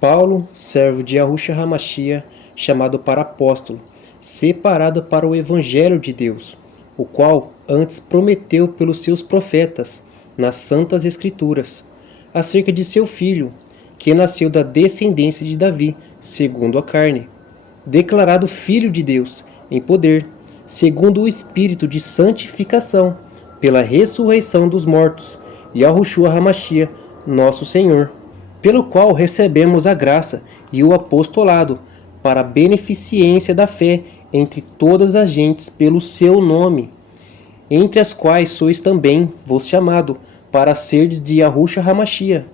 Paulo, servo de Yahushua HaMashiach, chamado para apóstolo, separado para o Evangelho de Deus, o qual antes prometeu pelos seus profetas, nas Santas Escrituras, acerca de seu filho, que nasceu da descendência de Davi, segundo a carne, declarado Filho de Deus, em poder, segundo o Espírito de santificação, pela ressurreição dos mortos, Yahushua HaMashiach, nosso Senhor, pelo qual recebemos a graça e o apostolado, para a beneficência da fé entre todas as gentes pelo seu nome, entre as quais sois também vos chamado, para serdes de Yahushua HaMashiach.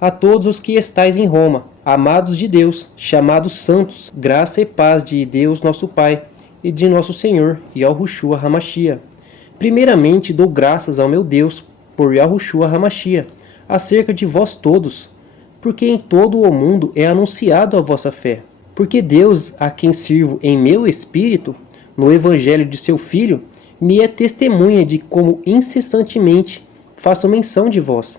A todos os que estais em Roma, amados de Deus, chamados santos, graça e paz de Deus nosso Pai e de nosso Senhor Yahushua HaMashiach. Primeiramente dou graças ao meu Deus por Yahushua HaMashiach, acerca de vós todos, porque em todo o mundo é anunciado a vossa fé. Porque Deus, a quem sirvo em meu espírito, no evangelho de seu Filho, me é testemunha de como incessantemente faço menção de vós,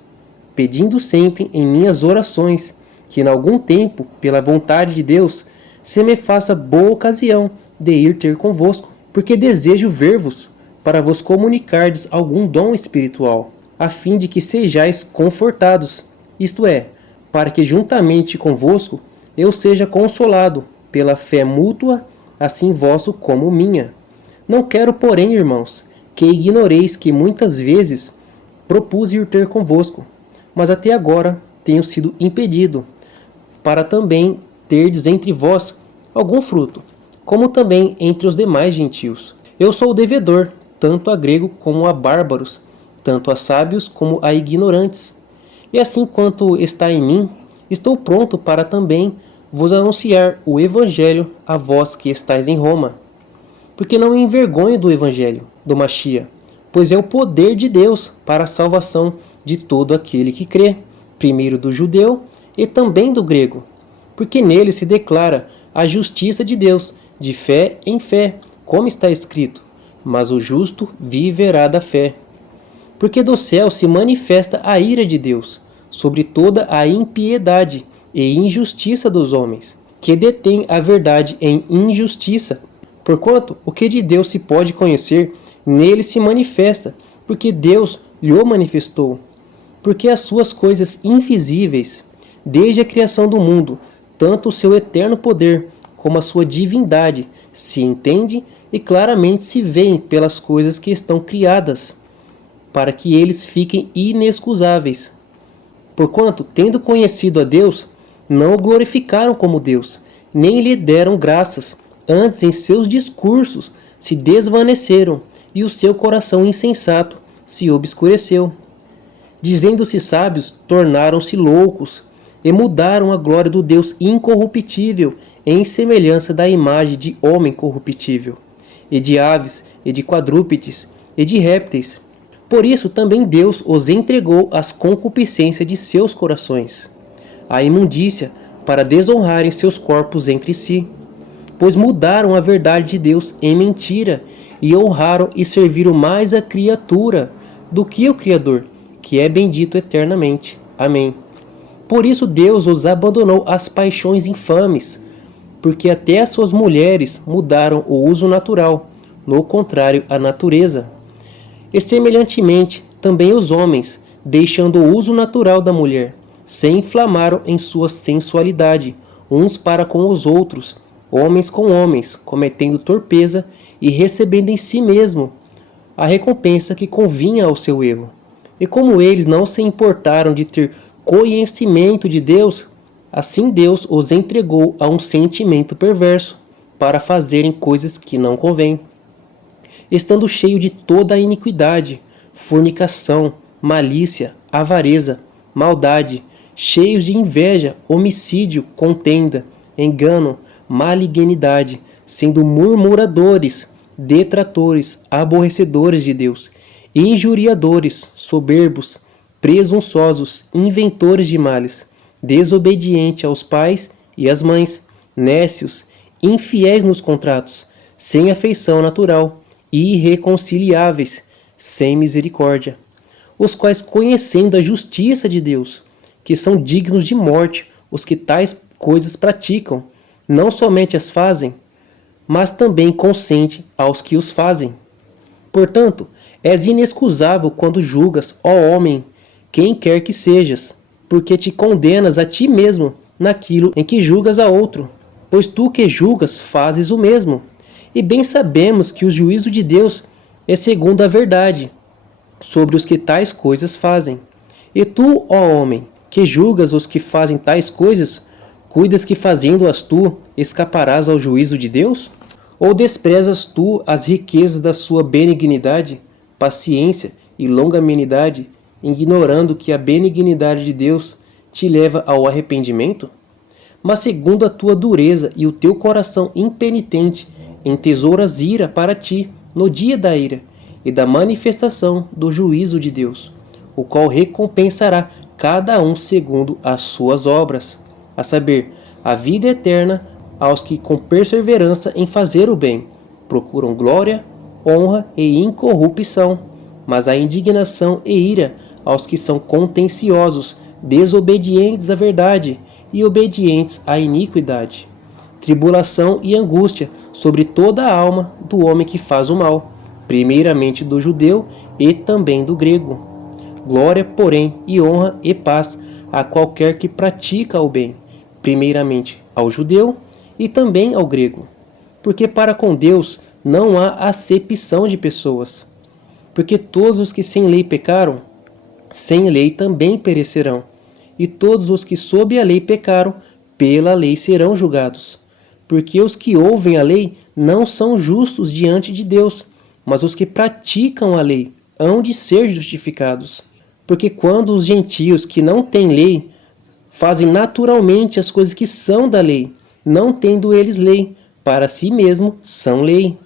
pedindo sempre em minhas orações, que em algum tempo, pela vontade de Deus, se me faça boa ocasião de ir ter convosco, porque desejo ver-vos, para vos comunicardes algum dom espiritual, a fim de que sejais confortados, isto é, para que juntamente convosco eu seja consolado pela fé mútua, assim vosso como minha. Não quero, porém, irmãos, que ignoreis que muitas vezes propus ir ter convosco, mas até agora tenho sido impedido, para também terdes entre vós algum fruto, como também entre os demais gentios. Eu sou o devedor, tanto a grego como a bárbaros, tanto a sábios como a ignorantes. E assim quanto está em mim, estou pronto para também vos anunciar o Evangelho a vós que estáis em Roma. Porque não me envergonho do Evangelho, do Mashiach, pois é o poder de Deus para a salvação de todo aquele que crê, primeiro do judeu e também do grego. Porque nele se declara a justiça de Deus, de fé em fé, como está escrito, mas o justo viverá da fé. Porque do céu se manifesta a ira de Deus, sobre toda a impiedade e injustiça dos homens, que detêm a verdade em injustiça. Porquanto o que de Deus se pode conhecer, nele se manifesta, porque Deus lhe manifestou. Porque as suas coisas invisíveis, desde a criação do mundo, tanto o seu eterno poder como a sua divindade, se entende e claramente se veem pelas coisas que estão criadas, para que eles fiquem inexcusáveis. Porquanto, tendo conhecido a Deus, não o glorificaram como Deus, nem lhe deram graças, antes em seus discursos se desvaneceram, e o seu coração insensato se obscureceu. Dizendo-se sábios, tornaram-se loucos, e mudaram a glória do Deus incorruptível em semelhança da imagem de homem corruptível, e de aves, e de quadrúpedes, e de répteis. Por isso também Deus os entregou às concupiscências de seus corações, à imundícia, para desonrarem seus corpos entre si. Pois mudaram a verdade de Deus em mentira, e honraram e serviram mais a criatura do que o Criador, que é bendito eternamente. Amém. Por isso Deus os abandonou às paixões infames, porque até as suas mulheres mudaram o uso natural, no contrário à natureza. E semelhantemente, também os homens, deixando o uso natural da mulher, se inflamaram em sua sensualidade, uns para com os outros, homens com homens, cometendo torpeza e recebendo em si mesmo a recompensa que convinha ao seu erro. E como eles não se importaram de ter conhecimento de Deus, assim Deus os entregou a um sentimento perverso, para fazerem coisas que não convêm, estando cheio de toda a iniquidade, fornicação, malícia, avareza, maldade, cheios de inveja, homicídio, contenda, engano, malignidade, sendo murmuradores, detratores, aborrecedores de Deus, injuriadores, soberbos, presunçosos, inventores de males, desobedientes aos pais e às mães, nécios, infiéis nos contratos, sem afeição natural, irreconciliáveis, sem misericórdia, os quais, conhecendo a justiça de Deus, que são dignos de morte, os que tais coisas praticam, não somente as fazem, mas também consente aos que os fazem. Portanto, és inexcusável quando julgas, ó homem, quem quer que sejas, porque te condenas a ti mesmo naquilo em que julgas a outro. Pois tu que julgas fazes o mesmo. E bem sabemos que o juízo de Deus é segundo a verdade, sobre os que tais coisas fazem. E tu, ó homem, que julgas os que fazem tais coisas, cuidas que fazendo-as tu, escaparás ao juízo de Deus? Ou desprezas tu as riquezas da sua benignidade, paciência e longanimidade, ignorando que a benignidade de Deus te leva ao arrependimento? Mas segundo a tua dureza e o teu coração impenitente, entesouras ira para ti no dia da ira e da manifestação do juízo de Deus, o qual recompensará cada um segundo as suas obras, a saber, a vida eterna aos que com perseverança em fazer o bem procuram glória, honra e incorrupção, mas a indignação e ira aos que são contenciosos, desobedientes à verdade e obedientes à iniquidade. Tribulação e angústia sobre toda a alma do homem que faz o mal, primeiramente do judeu e também do grego. Glória, porém, e honra e paz a qualquer que pratica o bem, primeiramente ao judeu e também ao grego. Porque para com Deus não há acepção de pessoas. Porque todos os que sem lei pecaram, sem lei também perecerão. E todos os que sob a lei pecaram, pela lei serão julgados. Porque os que ouvem a lei não são justos diante de Deus, mas os que praticam a lei hão de ser justificados. Porque quando os gentios que não têm lei fazem naturalmente as coisas que são da lei, não tendo eles lei, para si mesmo são lei,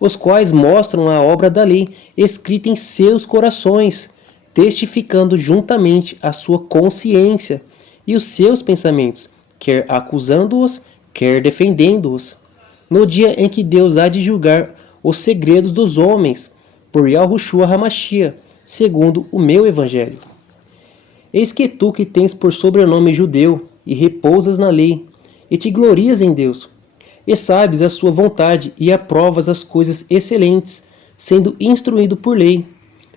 os quais mostram a obra da lei escrita em seus corações, testificando juntamente a sua consciência e os seus pensamentos, quer acusando-os, quer defendendo-os. No dia em que Deus há de julgar os segredos dos homens, por Yahushua HaMashiach, segundo o meu evangelho. Eis que tu que tens por sobrenome judeu, e repousas na lei, e te glorias em Deus, e sabes a sua vontade, e aprovas as coisas excelentes, sendo instruído por lei,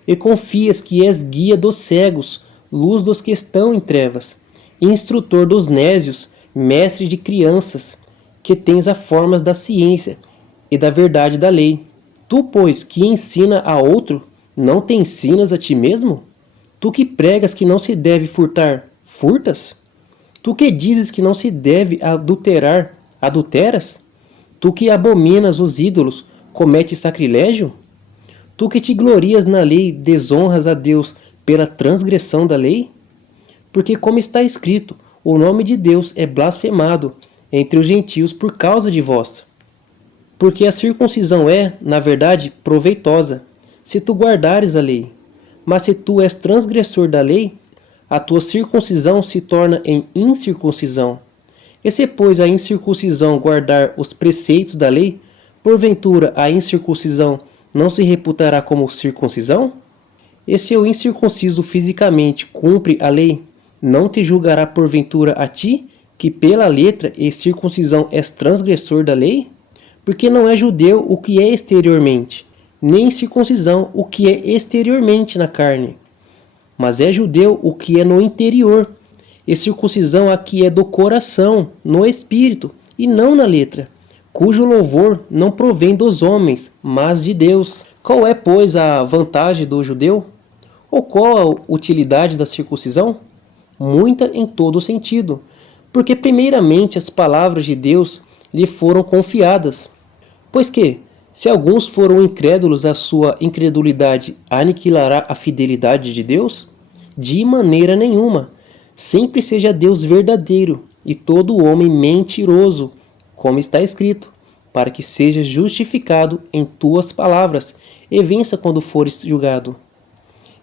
e confias que és guia dos cegos, luz dos que estão em trevas, instrutor dos nésios, mestre de crianças, que tens as formas da ciência e da verdade da lei. Tu, pois, que ensina a outro, não te ensinas a ti mesmo? Tu que pregas que não se deve furtar, furtas? Tu que dizes que não se deve adulterar, adulteras? Tu que abominas os ídolos, cometes sacrilégio? Tu que te glorias na lei, desonras a Deus pela transgressão da lei? Porque como está escrito, o nome de Deus é blasfemado entre os gentios por causa de vós. Porque a circuncisão é, na verdade, proveitosa, se tu guardares a lei. Mas se tu és transgressor da lei, a tua circuncisão se torna em incircuncisão. E se, pois, a incircuncisão guardar os preceitos da lei, porventura a incircuncisão não se reputará como circuncisão? E se o incircunciso fisicamente cumpre a lei, não te julgará porventura a ti, que pela letra e circuncisão és transgressor da lei? Porque não é judeu o que é exteriormente, nem circuncisão o que é exteriormente na carne, mas é judeu o que é no interior, e circuncisão a que é do coração, no espírito, e não na letra, cujo louvor não provém dos homens, mas de Deus. Qual é, pois, a vantagem do judeu? Ou qual a utilidade da circuncisão? Muita em todo sentido, porque primeiramente as palavras de Deus lhe foram confiadas. Pois que, se alguns foram incrédulos, a sua incredulidade aniquilará a fidelidade de Deus? De maneira nenhuma. Sempre seja Deus verdadeiro e todo homem mentiroso, como está escrito, para que sejas justificado em tuas palavras e vença quando fores julgado.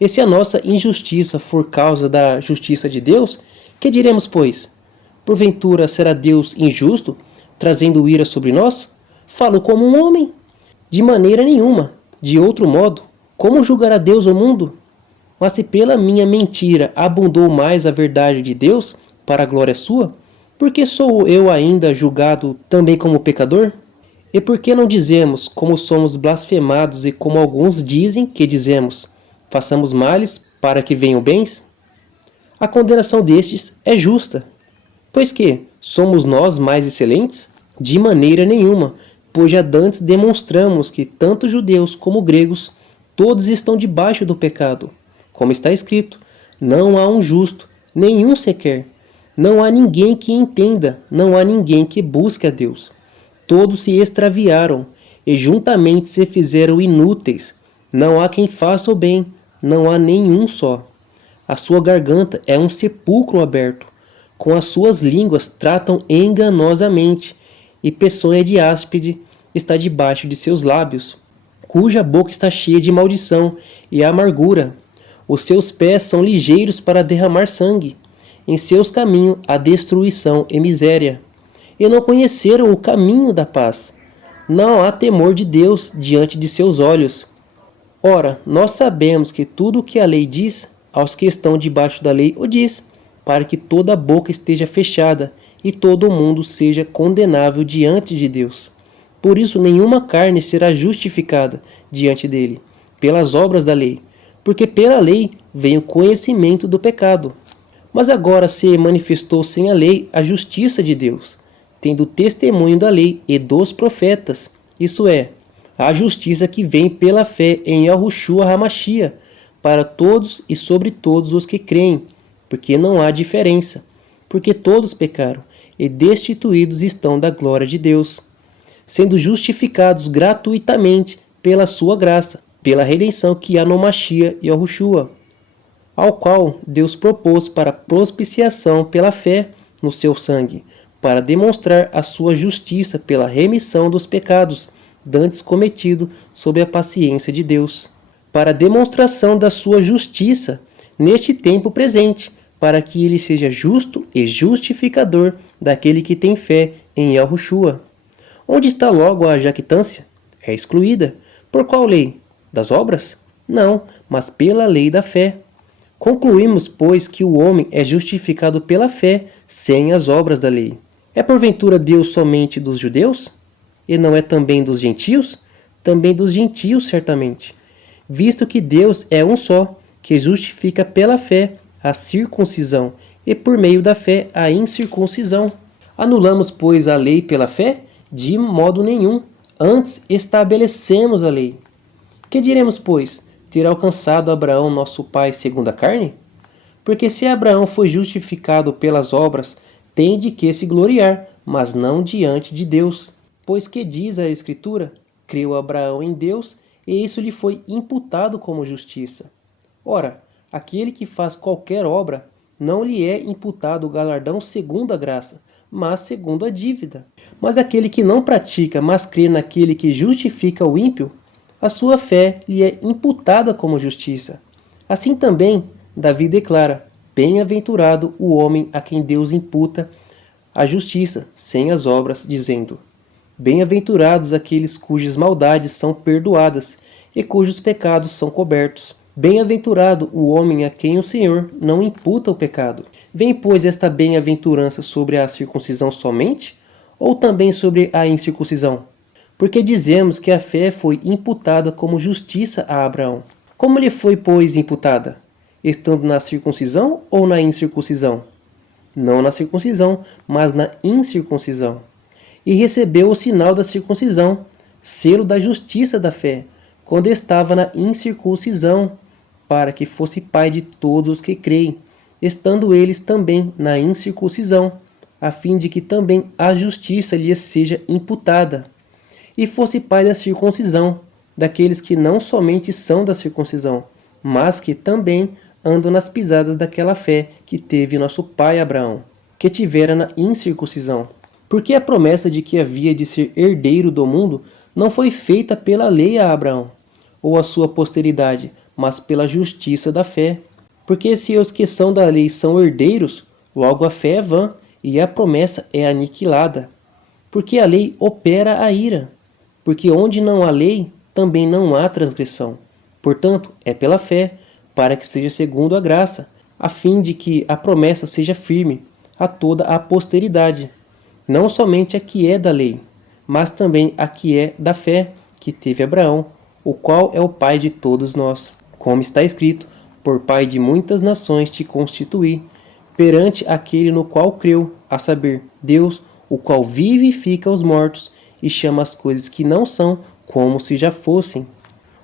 E se a nossa injustiça for causa da justiça de Deus, que diremos, pois? Porventura será Deus injusto, trazendo ira sobre nós? Falo como um homem. De maneira nenhuma. De outro modo, como julgará Deus o mundo? Mas se pela minha mentira abundou mais a verdade de Deus, para a glória sua, Por que sou eu ainda julgado também como pecador? E por que não dizemos como somos blasfemados e como alguns dizem que dizemos, façamos males para que venham bens? A condenação destes é justa. Pois que, somos nós mais excelentes? De maneira nenhuma, pois já dantes demonstramos que tanto judeus como gregos, todos estão debaixo do pecado. Como está escrito, não há um justo, nenhum sequer. Não há ninguém que entenda, não há ninguém que busque a Deus. Todos se extraviaram e juntamente se fizeram inúteis. Não há quem faça o bem, não há nenhum só. A sua garganta é um sepulcro aberto. Com as suas línguas tratam enganosamente, e peçonha de áspide está debaixo de seus lábios, cuja boca está cheia de maldição e amargura. Os seus pés são ligeiros para derramar sangue. Em seus caminhos há destruição e miséria. E não conheceram o caminho da paz. Não há temor de Deus diante de seus olhos. Ora, nós sabemos que tudo o que a lei diz, aos que estão debaixo da lei o diz, para que toda a boca esteja fechada e todo o mundo seja condenável diante de Deus. Por isso nenhuma carne será justificada diante dele, pelas obras da lei, porque pela lei vem o conhecimento do pecado. Mas agora se manifestou sem a lei a justiça de Deus, tendo testemunho da lei e dos profetas, isso é, a justiça que vem pela fé em Yahushua HaMashiach, para todos e sobre todos os que creem, porque não há diferença, porque todos pecaram e destituídos estão da glória de Deus, sendo justificados gratuitamente pela sua graça, pela redenção que há no Mashiach Yahushua, ao qual Deus propôs para propiciação pela fé no seu sangue, para demonstrar a sua justiça pela remissão dos pecados dantes cometido sob a paciência de Deus, para a demonstração da sua justiça neste tempo presente, para que ele seja justo e justificador daquele que tem fé em Yahushua. Onde está logo a jactância? É excluída. Por qual lei? Das obras? Não, mas pela lei da fé. Concluímos, pois, que o homem é justificado pela fé, sem as obras da lei. É porventura Deus somente dos judeus? E não é também dos gentios? Também dos gentios, certamente. Visto que Deus é um só, que justifica pela fé a circuncisão e por meio da fé a incircuncisão. Anulamos, pois, a lei pela fé? De modo nenhum. Antes estabelecemos a lei. Que diremos, pois? Ter alcançado Abraão, nosso pai, segundo a carne? Porque se Abraão foi justificado pelas obras, tem de que se gloriar, mas não diante de Deus. Pois que diz a Escritura? Creu Abraão em Deus, e isso lhe foi imputado como justiça. Ora, aquele que faz qualquer obra, não lhe é imputado o galardão segundo a graça, mas segundo a dívida. Mas aquele que não pratica, mas crê naquele que justifica o ímpio, a sua fé lhe é imputada como justiça. Assim também, Davi declara, bem-aventurado o homem a quem Deus imputa a justiça, sem as obras, dizendo, bem-aventurados aqueles cujas maldades são perdoadas e cujos pecados são cobertos. Bem-aventurado o homem a quem o Senhor não imputa o pecado. Vem, pois, esta bem-aventurança sobre a circuncisão somente, ou também sobre a incircuncisão? Porque dizemos que a fé foi imputada como justiça a Abraão. Como lhe foi, pois, imputada? Estando na circuncisão ou na incircuncisão? Não na circuncisão, mas na incircuncisão. E recebeu o sinal da circuncisão, selo da justiça da fé, quando estava na incircuncisão, para que fosse pai de todos os que creem, estando eles também na incircuncisão, a fim de que também a justiça lhes seja imputada, e fosse pai da circuncisão, daqueles que não somente são da circuncisão, mas que também andam nas pisadas daquela fé que teve nosso pai Abraão, que tivera na incircuncisão. Porque a promessa de que havia de ser herdeiro do mundo não foi feita pela lei a Abraão, ou a sua posteridade, mas pela justiça da fé. Porque se os que são da lei são herdeiros, logo a fé é vã e a promessa é aniquilada. Porque a lei opera a ira. Porque onde não há lei, também não há transgressão. Portanto, é pela fé, para que seja segundo a graça, a fim de que a promessa seja firme, a toda a posteridade, não somente a que é da lei, mas também a que é da fé, que teve Abraão, o qual é o pai de todos nós. Como está escrito, por pai de muitas nações te constituí, perante aquele no qual creu, a saber, Deus, o qual vivifica os mortos e chama as coisas que não são como se já fossem,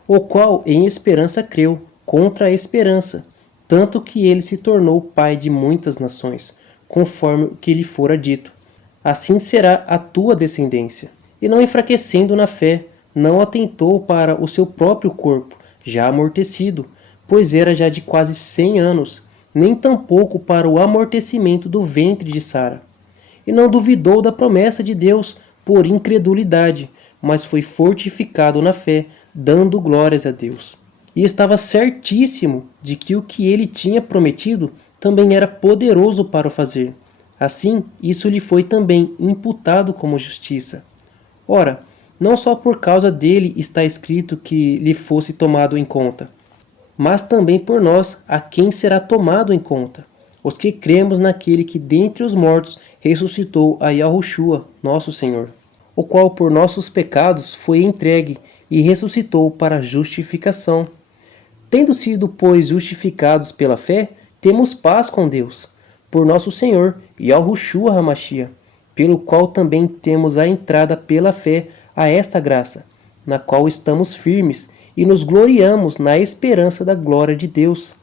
o qual em esperança creu, contra a esperança, tanto que ele se tornou pai de muitas nações, conforme o que lhe fora dito. Assim será a tua descendência. E não enfraquecendo na fé, não atentou para o seu próprio corpo, já amortecido, pois era já de quase 100 anos, nem tampouco para o amortecimento do ventre de Sara. E não duvidou da promessa de Deus por incredulidade, mas foi fortificado na fé, dando glórias a Deus. E estava certíssimo de que o que ele tinha prometido também era poderoso para o fazer. Assim, isso lhe foi também imputado como justiça. Ora, não só por causa dele está escrito que lhe fosse tomado em conta, mas também por nós, a quem será tomado em conta, os que cremos naquele que dentre os mortos ressuscitou a Yahushua, nosso Senhor, o qual por nossos pecados foi entregue e ressuscitou para a justificação. Tendo sido, pois, justificados pela fé, temos paz com Deus, por nosso Senhor, Yahushua HaMashiach, pelo qual também temos a entrada pela fé a esta graça, na qual estamos firmes e nos gloriamos na esperança da glória de Deus.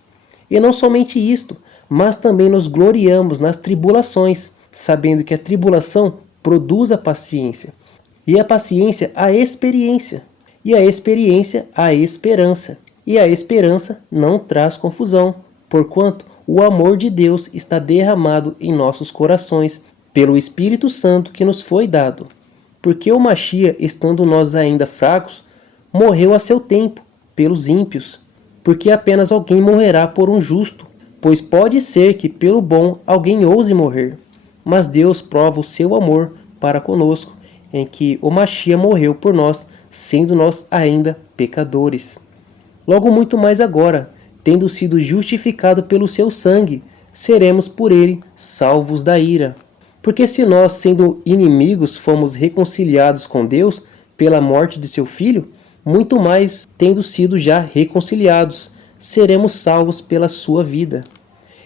E não somente isto, mas também nos gloriamos nas tribulações, sabendo que a tribulação produz a paciência, e a paciência a experiência, e a experiência a esperança, e a esperança não traz confusão, porquanto o amor de Deus está derramado em nossos corações pelo Espírito Santo que nos foi dado. Porque o Mashiach, estando nós ainda fracos, morreu a seu tempo pelos ímpios, porque apenas alguém morrerá por um justo, pois pode ser que pelo bom alguém ouse morrer. Mas Deus prova o seu amor para conosco, em que o Mashiach morreu por nós, sendo nós ainda pecadores. Logo muito mais agora, tendo sido justificado pelo seu sangue, seremos por ele salvos da ira. Porque se nós, sendo inimigos, fomos reconciliados com Deus pela morte de seu Filho, muito mais, tendo sido já reconciliados, seremos salvos pela sua vida.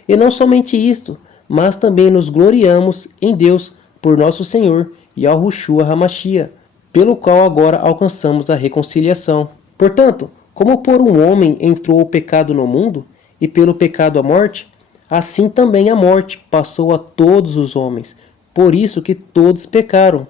E não somente isto, mas também nos gloriamos em Deus por nosso Senhor, Yahushua HaMashiach, pelo qual agora alcançamos a reconciliação. Portanto, como por um homem entrou o pecado no mundo, e pelo pecado a morte, assim também a morte passou a todos os homens, por isso que todos pecaram,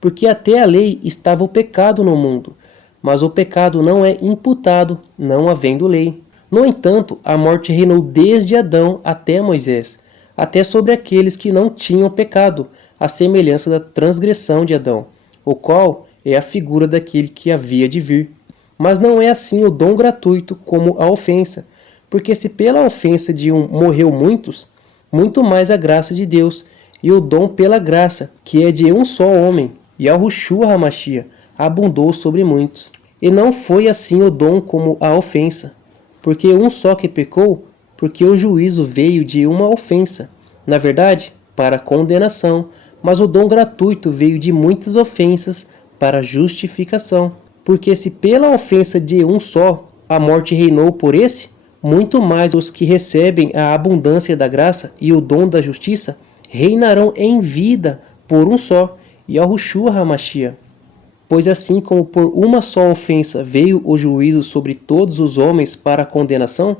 porque até a lei estava o pecado no mundo, mas o pecado não é imputado, não havendo lei. No entanto, a morte reinou desde Adão até Moisés, até sobre aqueles que não tinham pecado, à semelhança da transgressão de Adão, o qual é a figura daquele que havia de vir. Mas não é assim o dom gratuito como a ofensa, porque se pela ofensa de um morreu muitos, muito mais a graça de Deus, e o dom pela graça, que é de um só homem, Yahushua HaMashiach, abundou sobre muitos. E não foi assim o dom como a ofensa, porque um só que pecou, porque o juízo veio de uma ofensa, na verdade, para condenação, mas o dom gratuito veio de muitas ofensas para justificação. Porque se pela ofensa de um só a morte reinou por esse, muito mais os que recebem a abundância da graça e o dom da justiça reinarão em vida por um só, Yahushua HaMashiach. Pois assim como por uma só ofensa veio o juízo sobre todos os homens para a condenação,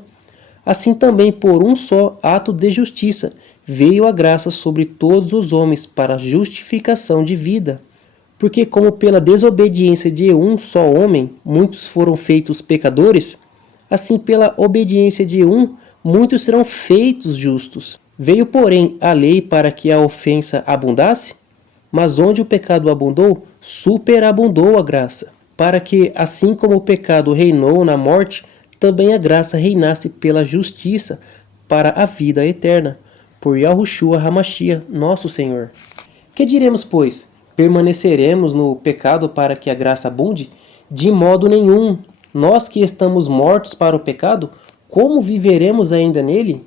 assim também por um só ato de justiça veio a graça sobre todos os homens para a justificação de vida. Porque como pela desobediência de um só homem muitos foram feitos pecadores, assim pela obediência de um muitos serão feitos justos. Veio, porém, a lei para que a ofensa abundasse, mas onde o pecado abundou, superabundou a graça, para que, assim como o pecado reinou na morte, também a graça reinasse pela justiça para a vida eterna, por Yahushua HaMashiach, nosso Senhor. Que diremos, pois? Permaneceremos no pecado para que a graça abunde? De modo nenhum. Nós que estamos mortos para o pecado, como viveremos ainda nele?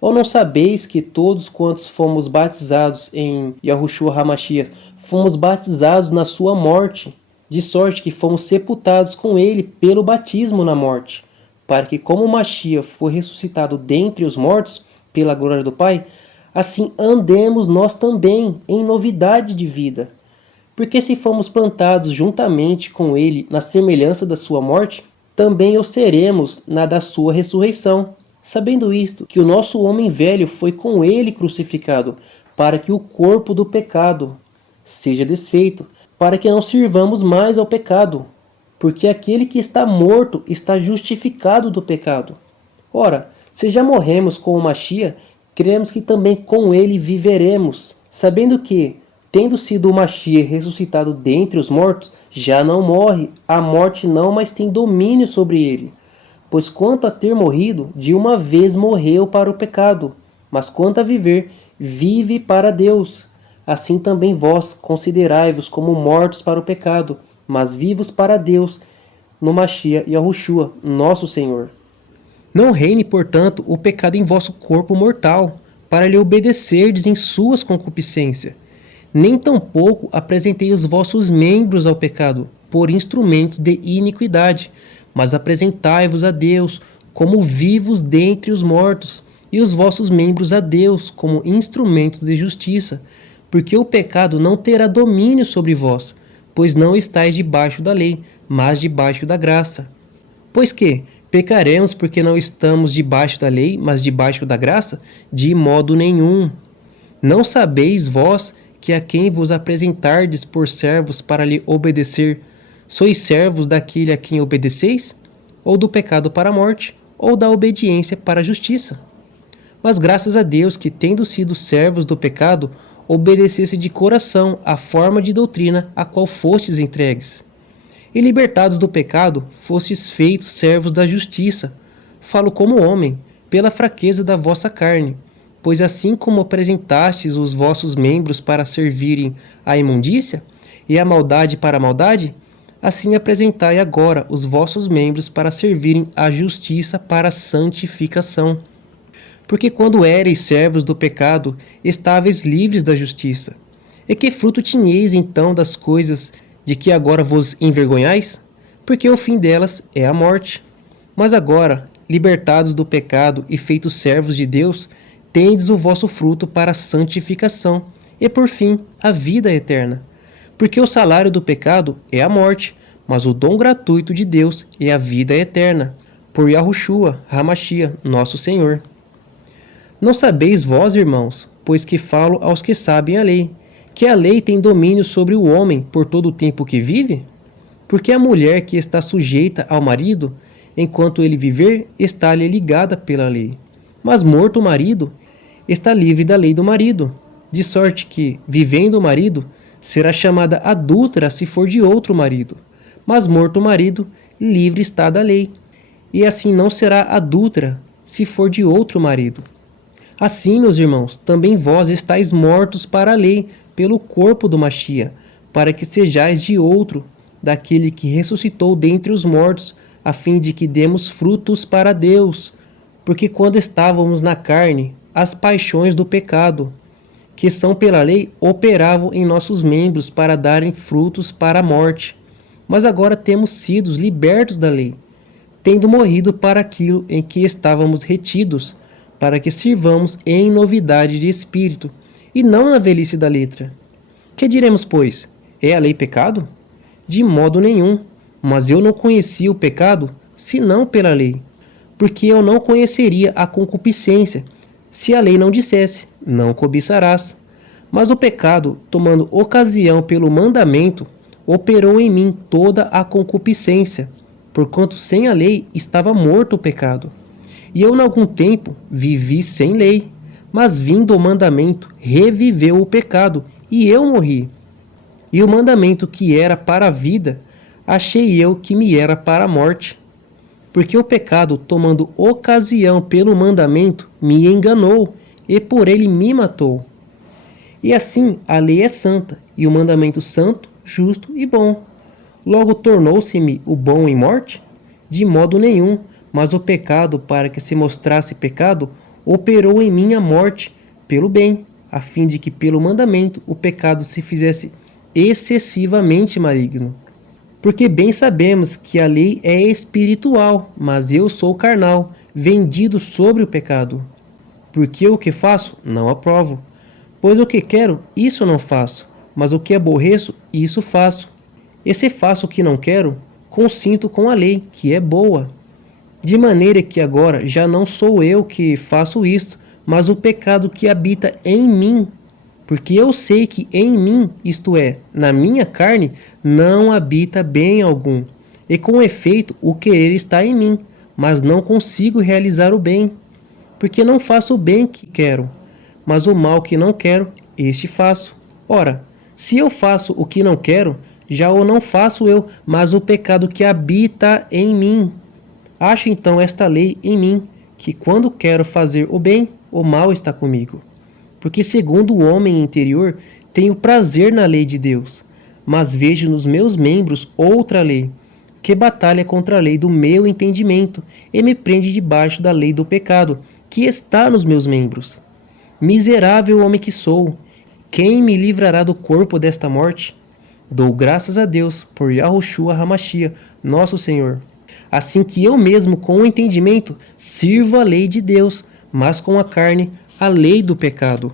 Ou não sabeis que todos quantos fomos batizados em Yahushua HaMashiach, fomos batizados na sua morte, de sorte que fomos sepultados com ele pelo batismo na morte, para que como o Mashiach foi ressuscitado dentre os mortos, pela glória do Pai, assim andemos nós também em novidade de vida. Porque se fomos plantados juntamente com ele na semelhança da sua morte, também o seremos na da sua ressurreição. Sabendo isto, que o nosso homem velho foi com ele crucificado, para que o corpo do pecado seja desfeito, para que não sirvamos mais ao pecado, porque aquele que está morto está justificado do pecado. Ora, se já morremos com o Mashiach, cremos que também com ele viveremos, sabendo que, tendo sido o Mashiach ressuscitado dentre os mortos, já não morre, a morte não mais tem domínio sobre ele. Pois quanto a ter morrido, de uma vez morreu para o pecado, mas quanto a viver, vive para Deus. Assim também vós considerai-vos como mortos para o pecado, mas vivos para Deus, no Mashiach Yahushua, nosso Senhor. Não reine, portanto, o pecado em vosso corpo mortal, para lhe obedecerdes em suas concupiscências. Nem tampouco apresentei os vossos membros ao pecado, por instrumentos de iniquidade, mas apresentai-vos a Deus como vivos dentre os mortos, e os vossos membros a Deus como instrumento de justiça, porque o pecado não terá domínio sobre vós, pois não estáis debaixo da lei, mas debaixo da graça. Pois que, pecaremos porque não estamos debaixo da lei, mas debaixo da graça? De modo nenhum. Não sabeis vós que a quem vos apresentardes por servos para lhe obedecer, sois servos daquele a quem obedeceis? Ou do pecado para a morte, ou da obediência para a justiça? Mas graças a Deus que, tendo sido servos do pecado, obedecesse de coração à forma de doutrina a qual fostes entregues. E libertados do pecado, fostes feitos servos da justiça. Falo como homem, pela fraqueza da vossa carne. Pois assim como apresentastes os vossos membros para servirem à imundícia, e a maldade para a maldade, assim apresentai agora os vossos membros para servirem à justiça para a santificação. Porque quando éreis servos do pecado, estáveis livres da justiça. E que fruto tinheis então das coisas de que agora vos envergonhais? Porque o fim delas é a morte. Mas agora, libertados do pecado e feitos servos de Deus, tendes o vosso fruto para a santificação, e por fim, a vida eterna. Porque o salário do pecado é a morte, mas o dom gratuito de Deus é a vida eterna, por Yahushua HaMashiach, nosso Senhor. Não sabeis vós, irmãos, pois que falo aos que sabem a lei, que a lei tem domínio sobre o homem por todo o tempo que vive? Porque a mulher que está sujeita ao marido, enquanto ele viver, está-lhe ligada pela lei. Mas morto o marido, está livre da lei do marido, de sorte que, vivendo o marido, será chamada adúltera se for de outro marido. Mas morto o marido, livre está da lei, e assim não será adúltera se for de outro marido. Assim, meus irmãos, também vós estáis mortos para a lei, pelo corpo do Mashiach, para que sejais de outro, daquele que ressuscitou dentre os mortos, a fim de que demos frutos para Deus. Porque quando estávamos na carne, as paixões do pecado, que são pela lei, operavam em nossos membros para darem frutos para a morte. Mas agora temos sido libertos da lei, tendo morrido para aquilo em que estávamos retidos, para que sirvamos em novidade de espírito, e não na velhice da letra. Que diremos, pois? É a lei pecado? De modo nenhum, mas eu não conhecia o pecado, senão pela lei, porque eu não conheceria a concupiscência, se a lei não dissesse, não cobiçarás. Mas o pecado, tomando ocasião pelo mandamento, operou em mim toda a concupiscência, porquanto sem a lei estava morto o pecado. E eu, em algum tempo, vivi sem lei, mas vindo o mandamento, reviveu o pecado, e eu morri. E o mandamento que era para a vida, achei eu que me era para a morte. Porque o pecado, tomando ocasião pelo mandamento, me enganou, e por ele me matou. E assim, a lei é santa, e o mandamento santo, justo e bom. Logo tornou-se-me o bom em morte? De modo nenhum, mas o pecado, para que se mostrasse pecado, operou em mim a morte pelo bem, a fim de que pelo mandamento o pecado se fizesse excessivamente maligno. Porque bem sabemos que a lei é espiritual, mas eu sou carnal, vendido sobre o pecado. Porque o que faço, não aprovo. Pois o que quero, isso não faço, mas o que aborreço, isso faço. E se faço o que não quero, consinto com a lei, que é boa. De maneira que agora já não sou eu que faço isto, mas o pecado que habita em mim. Porque eu sei que em mim, isto é, na minha carne, não habita bem algum. E com efeito, o querer está em mim, mas não consigo realizar o bem. Porque não faço o bem que quero, mas o mal que não quero, este faço. Ora, se eu faço o que não quero, já o não faço eu, mas o pecado que habita em mim. Acho então esta lei em mim, que quando quero fazer o bem, o mal está comigo. Porque segundo o homem interior, tenho prazer na lei de Deus, mas vejo nos meus membros outra lei, que batalha contra a lei do meu entendimento e me prende debaixo da lei do pecado, que está nos meus membros. Miserável homem que sou, quem me livrará do corpo desta morte? Dou graças a Deus por Yahushua HaMashiach, nosso Senhor. Assim que eu mesmo, com o entendimento, sirvo a lei de Deus, mas com a carne, a lei do pecado.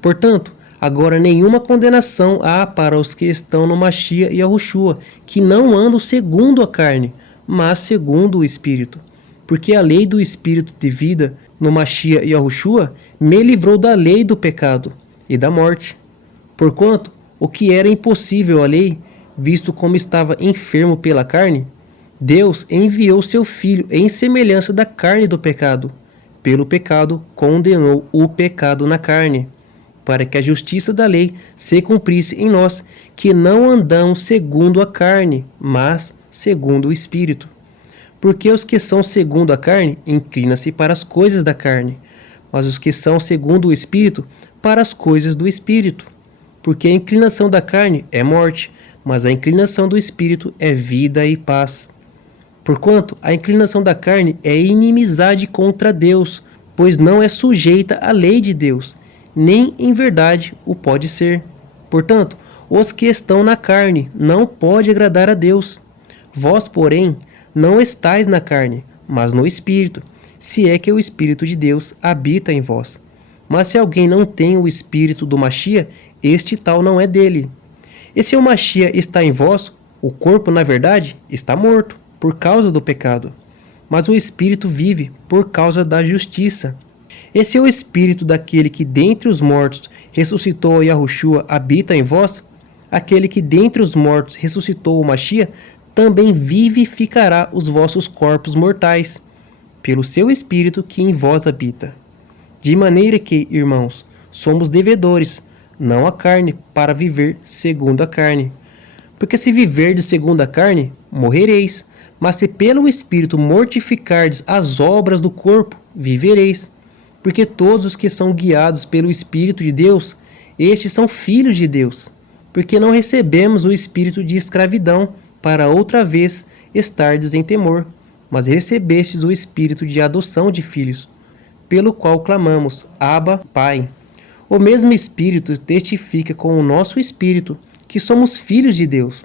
Portanto, agora nenhuma condenação há para os que estão no Mashiach e Yahushua, que não andam segundo a carne, mas segundo o Espírito. Porque a lei do Espírito de vida no Mashiach e Yahushua me livrou da lei do pecado e da morte. Porquanto, o que era impossível à lei, visto como estava enfermo pela carne, Deus enviou seu Filho em semelhança da carne do pecado. Pelo pecado, condenou o pecado na carne, para que a justiça da lei se cumprisse em nós, que não andamos segundo a carne, mas segundo o Espírito. Porque os que são segundo a carne inclinam-se para as coisas da carne, mas os que são segundo o Espírito, para as coisas do Espírito. Porque a inclinação da carne é morte, mas a inclinação do Espírito é vida e paz. Porquanto a inclinação da carne é inimizade contra Deus, pois não é sujeita à lei de Deus, nem em verdade o pode ser. Portanto, os que estão na carne não podem agradar a Deus. Vós, porém, não estáis na carne, mas no Espírito, se é que o Espírito de Deus habita em vós. Mas se alguém não tem o Espírito do Mashiach, este tal não é dele. E se o Mashiach está em vós, o corpo, na verdade, está morto, por causa do pecado, mas o Espírito vive por causa da justiça. Esse é o Espírito daquele que dentre os mortos ressuscitou a Yahushua habita em vós, aquele que dentre os mortos ressuscitou o Mashiach, também vivificará os vossos corpos mortais, pelo seu Espírito que em vós habita. De maneira que, irmãos, somos devedores, não a carne, para viver segundo a carne. Porque se viverdes segundo a carne, morrereis, mas se pelo Espírito mortificardes as obras do corpo, vivereis. Porque todos os que são guiados pelo Espírito de Deus, estes são filhos de Deus. Porque não recebemos o espírito de escravidão, para outra vez estardes em temor, mas recebestes o espírito de adoção de filhos, pelo qual clamamos, Abba, Pai. O mesmo Espírito testifica com o nosso espírito que somos filhos de Deus.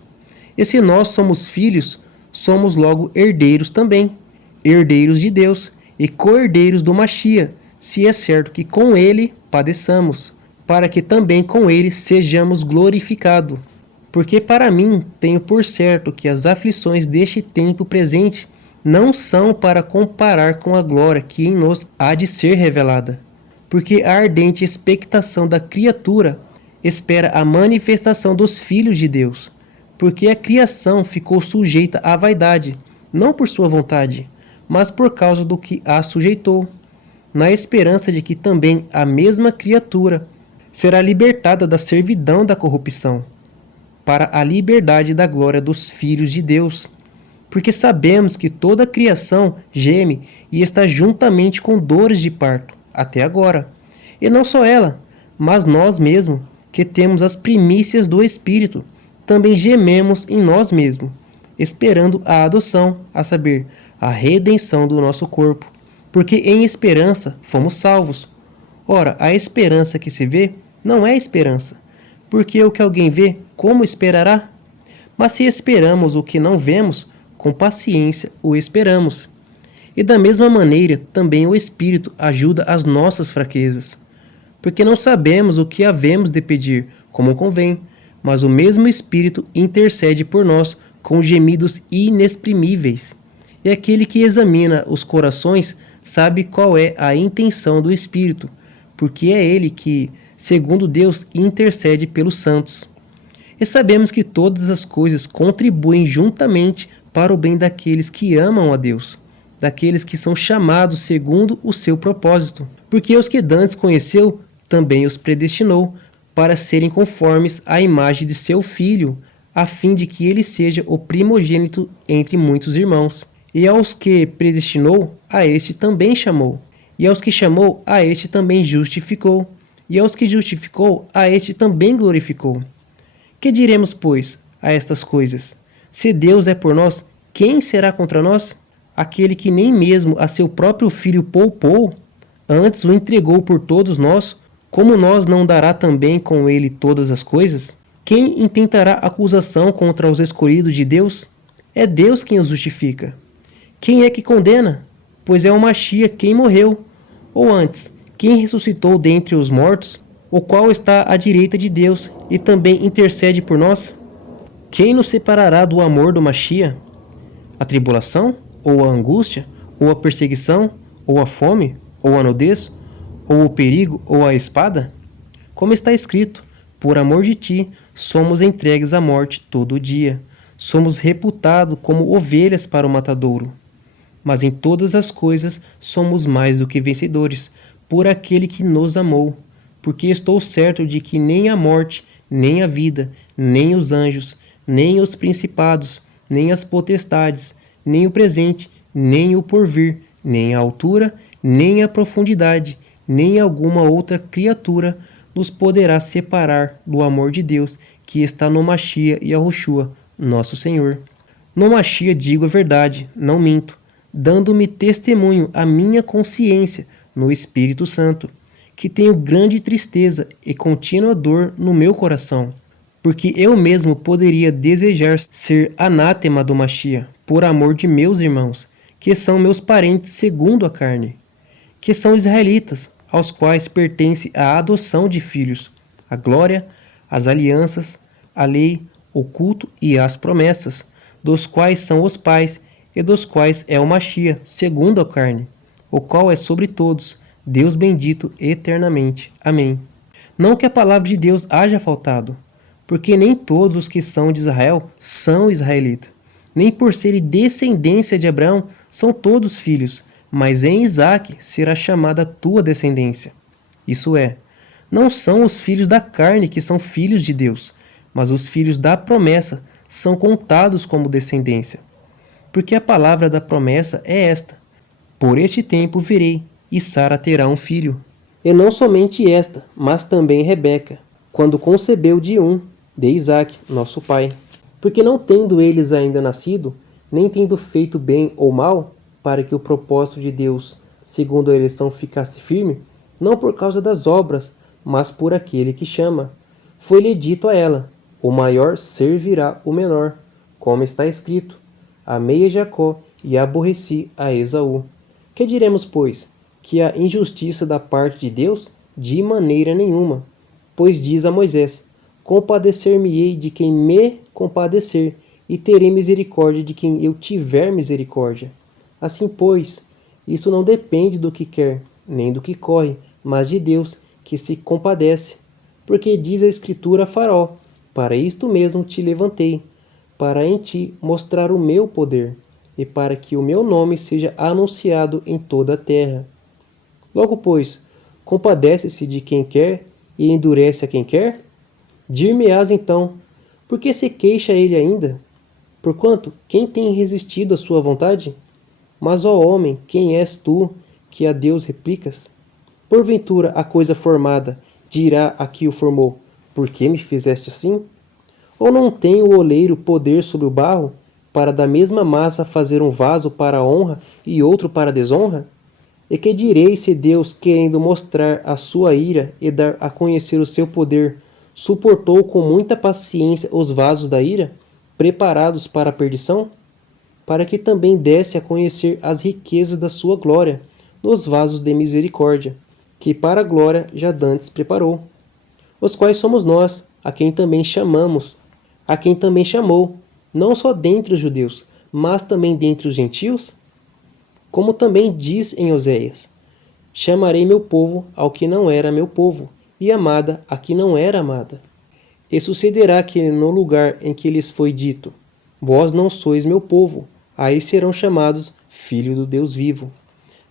E se nós somos filhos, somos logo herdeiros também, herdeiros de Deus e co-herdeiros do Mashiach, se é certo que com ele padeçamos, para que também com ele sejamos glorificados. Porque para mim tenho por certo que as aflições deste tempo presente não são para comparar com a glória que em nós há de ser revelada. Porque a ardente expectação da criatura espera a manifestação dos filhos de Deus. Porque a criação ficou sujeita à vaidade, não por sua vontade, mas por causa do que a sujeitou, na esperança de que também a mesma criatura será libertada da servidão da corrupção, para a liberdade da glória dos filhos de Deus. Porque sabemos que toda a criação geme e está juntamente com dores de parto, até agora. E não só ela, mas nós mesmos, que temos as primícias do Espírito, também gememos em nós mesmos, esperando a adoção, a saber, a redenção do nosso corpo. porque em esperança fomos salvos. Ora, a esperança que se vê não é esperança, porque o que alguém vê, como esperará? Mas se esperamos o que não vemos, com paciência o esperamos. E da mesma maneira, também o Espírito ajuda as nossas fraquezas, porque não sabemos o que havemos de pedir, como convém, mas o mesmo Espírito intercede por nós com gemidos inexprimíveis. E aquele que examina os corações sabe qual é a intenção do Espírito, porque é ele que, segundo Deus, intercede pelos santos. E sabemos que todas as coisas contribuem juntamente para o bem daqueles que amam a Deus, daqueles que são chamados segundo o seu propósito. Porque os que dantes conheceu, também os predestinou para serem conformes à imagem de seu Filho, a fim de que ele seja o primogênito entre muitos irmãos. E aos que predestinou, a este também chamou. E aos que chamou, a este também justificou. E aos que justificou, a este também glorificou. Que diremos, pois, a estas coisas? Se Deus é por nós, quem será contra nós? Aquele que nem mesmo a seu próprio Filho poupou, antes o entregou por todos nós, como nós não dará também com ele todas as coisas? Quem intentará acusação contra os escolhidos de Deus? É Deus quem os justifica. Quem é que condena? Pois é o Machia quem morreu. Ou antes, quem ressuscitou dentre os mortos, o qual está à direita de Deus e também intercede por nós? Quem nos separará do amor do Machia? A tribulação? Ou a angústia? Ou a perseguição? Ou a fome? Ou a nudez? Ou o perigo? Ou a espada? Como está escrito, por amor de ti, somos entregues à morte todo dia. Somos reputados como ovelhas para o matadouro. Mas em todas as coisas somos mais do que vencedores, por aquele que nos amou. Porque estou certo de que nem a morte, nem a vida, nem os anjos, nem os principados, nem as potestades, nem o presente, nem o porvir, nem a altura, nem a profundidade, nem alguma outra criatura nos poderá separar do amor de Deus que está no Machia e Yahushua, nosso Senhor. No Machia digo a verdade, não minto, dando-me testemunho a minha consciência no Espírito Santo, que tenho grande tristeza e contínua dor no meu coração, porque eu mesmo poderia desejar ser anátema do Machia, por amor de meus irmãos, que são meus parentes segundo a carne, que são israelitas, aos quais pertence a adoção de filhos, a glória, as alianças, a lei, o culto e as promessas, dos quais são os pais e dos quais é o Machia, segundo a carne, o qual é sobre todos, Deus bendito eternamente. Amém. Não que a palavra de Deus haja faltado, porque nem todos os que são de Israel são israelitas, nem por serem descendência de Abraão são todos filhos, mas em Isaque será chamada a tua descendência. Isso é, não são os filhos da carne que são filhos de Deus, mas os filhos da promessa são contados como descendência. Porque a palavra da promessa é esta: por este tempo virei, e Sara terá um filho. E não somente esta, mas também Rebeca, quando concebeu de Isaque, nosso pai. Porque não tendo eles ainda nascido, nem tendo feito bem ou mal, para que o propósito de Deus, segundo a eleição, ficasse firme, não por causa das obras, mas por aquele que chama, foi-lhe dito a ela: o maior servirá o menor, como está escrito: amei a Jacó e aborreci a Esaú. Que diremos, pois? Que a injustiça da parte de Deus? De maneira nenhuma. Pois diz a Moisés: compadecer-me-ei de quem me compadecer, e terei misericórdia de quem eu tiver misericórdia. Assim, pois, isso não depende do que quer, nem do que corre, mas de Deus, que se compadece. Porque diz a Escritura a Faraó: para isto mesmo te levantei, para em ti mostrar o meu poder, e para que o meu nome seja anunciado em toda a terra. Logo, pois, compadece-se de quem quer e endurece a quem quer? Dir-me-ás então: por que se queixa ele ainda? Porquanto, quem tem resistido à sua vontade? Mas, ó homem, quem és tu, que a Deus replicas? Porventura a coisa formada dirá a que o formou: por que me fizeste assim? Ou não tem o oleiro poder sobre o barro, para da mesma massa fazer um vaso para a honra e outro para a desonra? E que direis se Deus, querendo mostrar a sua ira e dar a conhecer o seu poder, suportou com muita paciência os vasos da ira, preparados para a perdição? Para que também desse a conhecer as riquezas da sua glória, nos vasos de misericórdia, que para a glória já dantes preparou, os quais somos nós, a quem também chamamos, a quem também chamou, não só dentre os judeus, mas também dentre os gentios? Como também diz em Oséias: chamarei meu povo ao que não era meu povo, e amada a que não era amada. E sucederá que no lugar em que lhes foi dito: vós não sois meu povo, aí serão chamados filho do Deus vivo.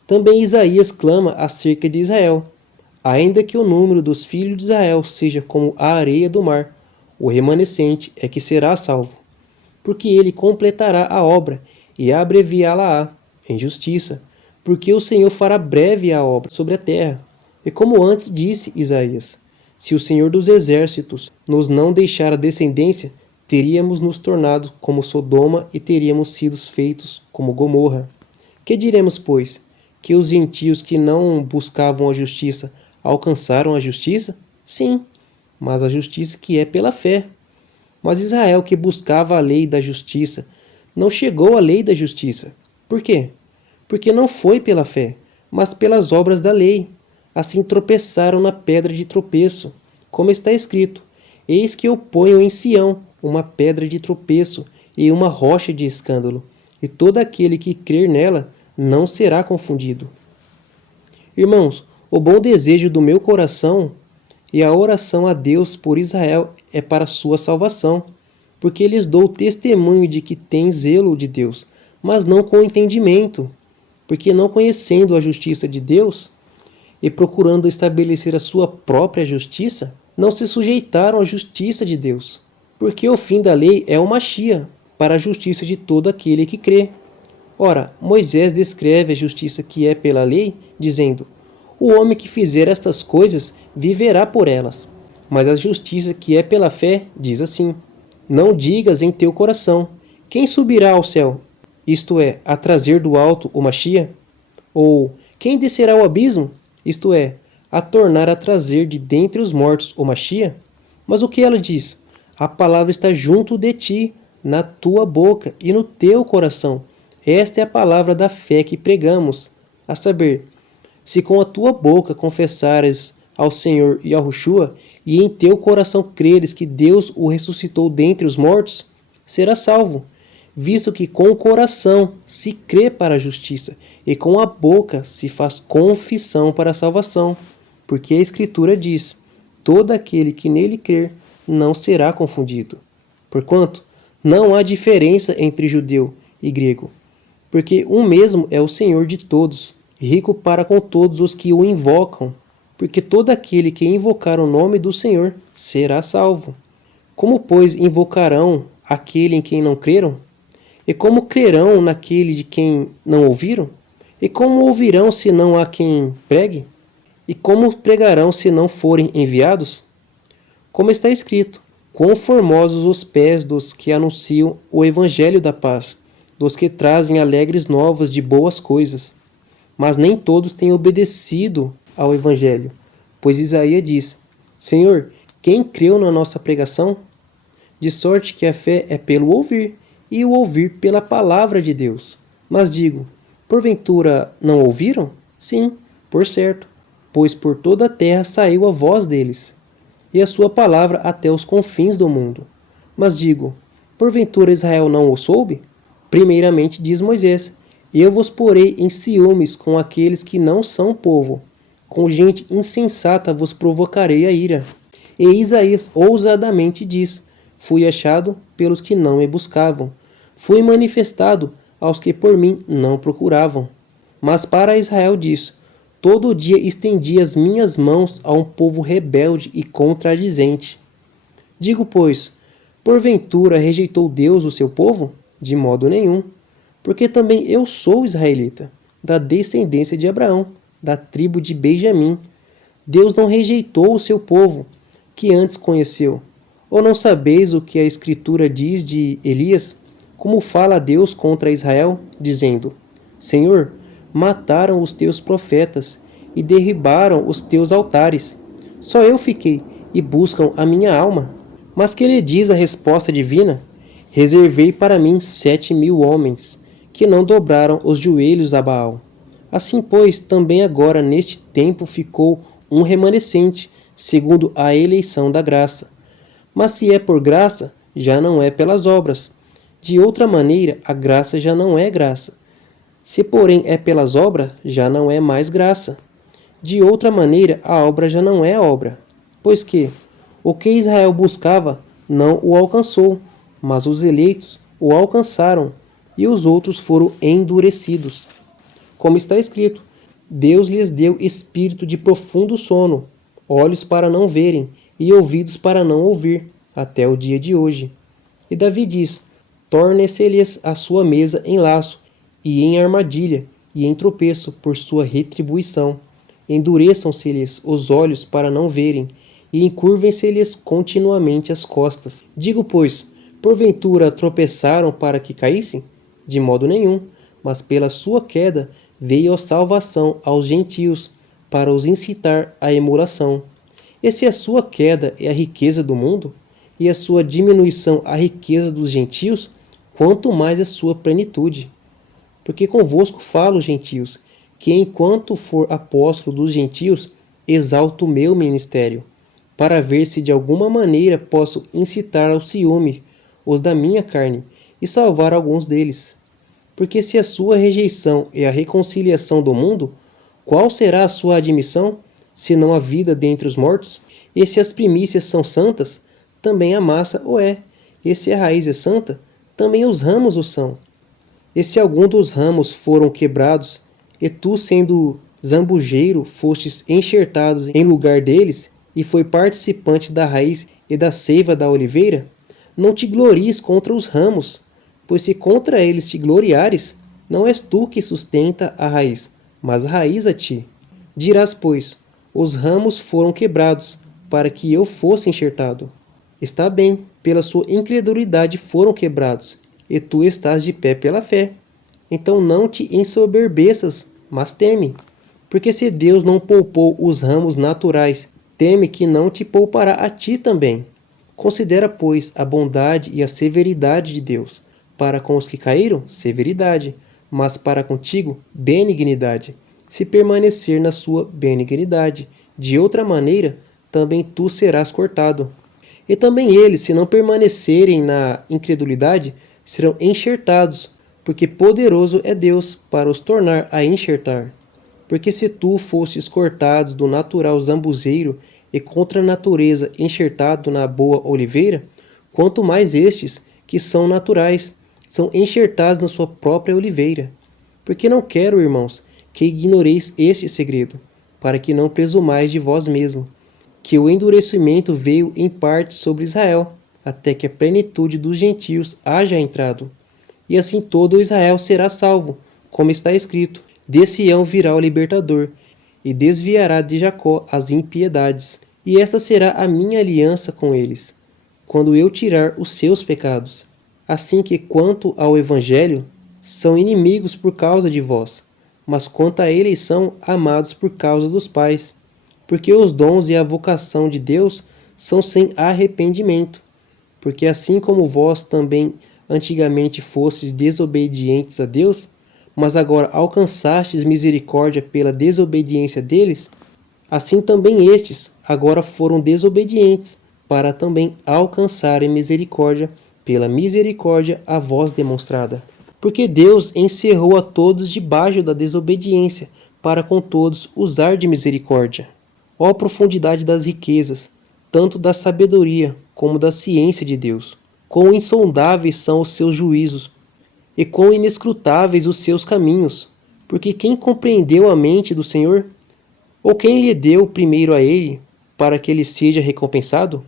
Também Isaías clama acerca de Israel: ainda que o número dos filhos de Israel seja como a areia do mar, o remanescente é que será salvo. Porque ele completará a obra e abreviá-la-á em justiça, porque o Senhor fará breve a obra sobre a terra. E como antes disse Isaías: se o Senhor dos exércitos nos não deixar a descendência, teríamos nos tornado como Sodoma e teríamos sido feitos como Gomorra. Que diremos, pois? Que os gentios que não buscavam a justiça alcançaram a justiça? Sim, mas a justiça que é pela fé. Mas Israel, que buscava a lei da justiça, não chegou à lei da justiça. Por quê? Porque não foi pela fé, mas pelas obras da lei. Assim tropeçaram na pedra de tropeço, como está escrito: eis que eu ponho em Sião uma pedra de tropeço e uma rocha de escândalo, e todo aquele que crer nela não será confundido. Irmãos, o bom desejo do meu coração e a oração a Deus por Israel é para a sua salvação, porque lhes dou testemunho de que têm zelo de Deus, mas não com entendimento, porque não conhecendo a justiça de Deus e procurando estabelecer a sua própria justiça, não se sujeitaram à justiça de Deus, porque o fim da lei é o Machia, para a justiça de todo aquele que crê. Ora, Moisés descreve a justiça que é pela lei, dizendo: o homem que fizer estas coisas viverá por elas. Mas a justiça que é pela fé diz assim: não digas em teu coração: quem subirá ao céu? Isto é, a trazer do alto o Machia? Ou quem descerá ao abismo? Isto é, a tornar a trazer de dentre os mortos o Machia? Mas o que ela diz? A palavra está junto de ti, na tua boca e no teu coração. Esta é a palavra da fé que pregamos, a saber, se com a tua boca confessares ao Senhor Yahushua e em teu coração creres que Deus o ressuscitou dentre os mortos, serás salvo, visto que com o coração se crê para a justiça e com a boca se faz confissão para a salvação, porque a Escritura diz: todo aquele que nele crer não será confundido. Porquanto não há diferença entre judeu e grego, porque um mesmo é o Senhor de todos, rico para com todos os que o invocam, porque todo aquele que invocar o nome do Senhor será salvo. Como, pois, invocarão aquele em quem não creram? E como crerão naquele de quem não ouviram? E como ouvirão se não há quem pregue? E como pregarão se não forem enviados? Como está escrito: quão formosos os pés dos que anunciam o evangelho da paz, dos que trazem alegres novas de boas coisas. Mas nem todos têm obedecido ao evangelho, pois Isaías diz: Senhor, quem creu na nossa pregação? De sorte que a fé é pelo ouvir, e o ouvir pela palavra de Deus. Mas digo, porventura não ouviram? Sim, por certo, pois por toda a terra saiu a voz deles, e a sua palavra até os confins do mundo. Mas digo, porventura Israel não o soube? Primeiramente diz Moisés: eu vos porei em ciúmes com aqueles que não são povo, com gente insensata vos provocarei a ira. E Isaías ousadamente diz: fui achado pelos que não me buscavam, fui manifestado aos que por mim não procuravam. Mas para Israel diz: todo dia estendi as minhas mãos a um povo rebelde e contradizente. Digo, pois, porventura rejeitou Deus o seu povo? De modo nenhum, porque também eu sou israelita, da descendência de Abraão, da tribo de Benjamim. Deus não rejeitou o seu povo, que antes conheceu. Ou não sabeis o que a Escritura diz de Elias, como fala Deus contra Israel, dizendo: Senhor, mataram os teus profetas e derribaram os teus altares. Só eu fiquei e buscam a minha alma. Mas que lhe diz a resposta divina? Reservei para mim 7.000 homens, que não dobraram os joelhos a Baal. Assim, pois, também agora neste tempo ficou um remanescente, segundo a eleição da graça. Mas se é por graça, já não é pelas obras. De outra maneira, a graça já não é graça. Se, porém, é pelas obras, já não é mais graça. De outra maneira, a obra já não é obra. Pois que o que Israel buscava não o alcançou, mas os eleitos o alcançaram, e os outros foram endurecidos. Como está escrito, Deus lhes deu espírito de profundo sono, olhos para não verem e ouvidos para não ouvir, até o dia de hoje. E Davi diz, torne-se-lhes a sua mesa em laço, e em armadilha, e em tropeço por sua retribuição. Endureçam-se-lhes os olhos para não verem, e encurvem-se-lhes continuamente as costas. Digo, pois, porventura tropeçaram para que caíssem? De modo nenhum, mas pela sua queda veio a salvação aos gentios, para os incitar à emulação. E se a sua queda é a riqueza do mundo, e a sua diminuição a riqueza dos gentios, quanto mais a sua plenitude. Porque convosco falo, gentios, que enquanto for apóstolo dos gentios, exalto o meu ministério, para ver se de alguma maneira posso incitar ao ciúme os da minha carne, e salvar alguns deles. Porque se a sua rejeição é a reconciliação do mundo, qual será a sua admissão, senão a vida dentre os mortos? E se as primícias são santas, também a massa o é. E se a raiz é santa, também os ramos o são. E se algum dos ramos foram quebrados, e tu, sendo zambujeiro, fostes enxertados em lugar deles, e foi participante da raiz e da seiva da oliveira, não te glories contra os ramos, pois se contra eles te gloriares, não és tu que sustenta a raiz, mas a raiz a ti. Dirás, pois, os ramos foram quebrados, para que eu fosse enxertado. Está bem, pela sua incredulidade foram quebrados, e tu estás de pé pela fé. Então não te ensoberbeças, mas teme. Porque se Deus não poupou os ramos naturais, teme que não te poupará a ti também. Considera, pois, a bondade e a severidade de Deus. Para com os que caíram, severidade, mas para contigo, benignidade, se permanecer na sua benignidade. De outra maneira, também tu serás cortado. E também eles, se não permanecerem na incredulidade, serão enxertados, porque poderoso é Deus para os tornar a enxertar. Porque se tu fostes cortado do natural zambuzeiro e contra a natureza enxertado na boa oliveira, quanto mais estes, que são naturais, são enxertados na sua própria oliveira. Porque não quero, irmãos, que ignoreis este segredo, para que não presumais de vós mesmo, que o endurecimento veio em parte sobre Israel, até que a plenitude dos gentios haja entrado. E assim todo Israel será salvo, como está escrito, de Sião virá o libertador, e desviará de Jacó as impiedades. E esta será a minha aliança com eles, quando eu tirar os seus pecados. Assim que quanto ao Evangelho, são inimigos por causa de vós, mas quanto à eleição, amados por causa dos pais. Porque os dons e a vocação de Deus são sem arrependimento. Porque assim como vós também antigamente fostes desobedientes a Deus, mas agora alcançastes misericórdia pela desobediência deles, assim também estes agora foram desobedientes, para também alcançarem misericórdia pela misericórdia a vós demonstrada. Porque Deus encerrou a todos debaixo da desobediência, para com todos usar de misericórdia. Ó profundidade das riquezas, tanto da sabedoria como da ciência de Deus! Quão insondáveis são os seus juízos, e quão inescrutáveis os seus caminhos! Porque quem compreendeu a mente do Senhor? Ou quem lhe deu primeiro a ele, para que ele seja recompensado?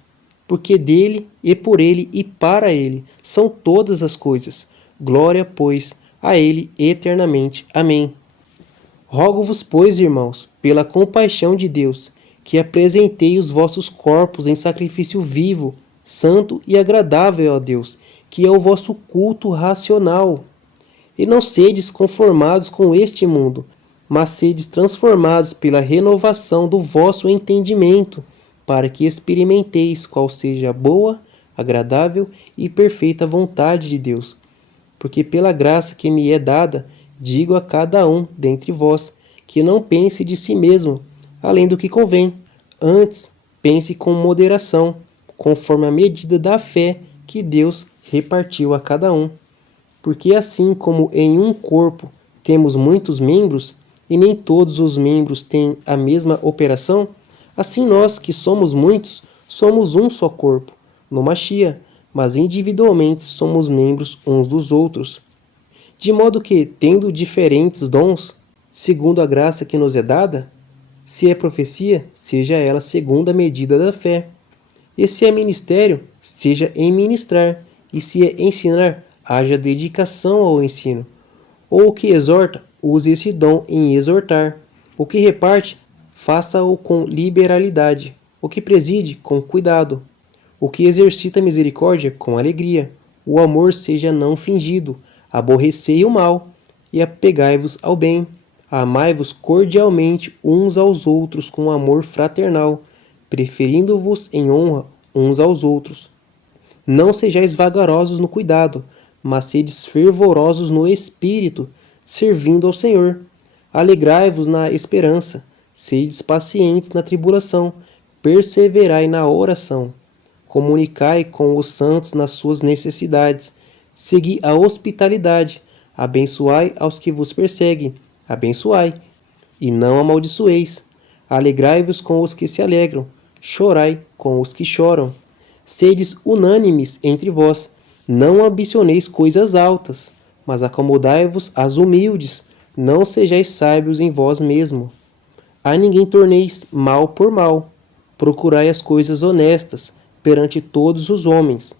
Porque dele, e por ele, e para ele, são todas as coisas. Glória, pois, a ele eternamente. Amém. Rogo-vos, pois, irmãos, pela compaixão de Deus, que apresentei os vossos corpos em sacrifício vivo, santo e agradável a Deus, que é o vosso culto racional. E não sedes conformados com este mundo, mas sedes transformados pela renovação do vosso entendimento, para que experimenteis qual seja a boa, agradável e perfeita vontade de Deus. Porque pela graça que me é dada, digo a cada um dentre vós, que não pense de si mesmo, além do que convém. Antes, pense com moderação, conforme a medida da fé que Deus repartiu a cada um. Porque assim como em um corpo temos muitos membros, e nem todos os membros têm a mesma operação, assim nós, que somos muitos, somos um só corpo, no Machia, mas individualmente somos membros uns dos outros. De modo que, tendo diferentes dons, segundo a graça que nos é dada, se é profecia, seja ela segundo a medida da fé. E se é ministério, seja em ministrar, e se é ensinar, haja dedicação ao ensino. Ou o que exorta, use esse dom em exortar. O que reparte, faça-o com liberalidade. O que preside, com cuidado. O que exercita misericórdia, com alegria. O amor seja não fingido. Aborrecei o mal, e apegai-vos ao bem. Amai-vos cordialmente uns aos outros com amor fraternal, preferindo-vos em honra uns aos outros. Não sejais vagarosos no cuidado, mas sedes fervorosos no espírito, servindo ao Senhor. Alegrai-vos na esperança, sedes pacientes na tribulação, perseverai na oração. Comunicai com os santos nas suas necessidades, segui a hospitalidade, abençoai aos que vos perseguem, abençoai, e não amaldiçoeis. Alegrai-vos com os que se alegram, chorai com os que choram. Sedes unânimes entre vós, não ambicioneis coisas altas, mas acomodai-vos às humildes, não sejais sábios em vós mesmo. A ninguém torneis mal por mal, procurai as coisas honestas perante todos os homens.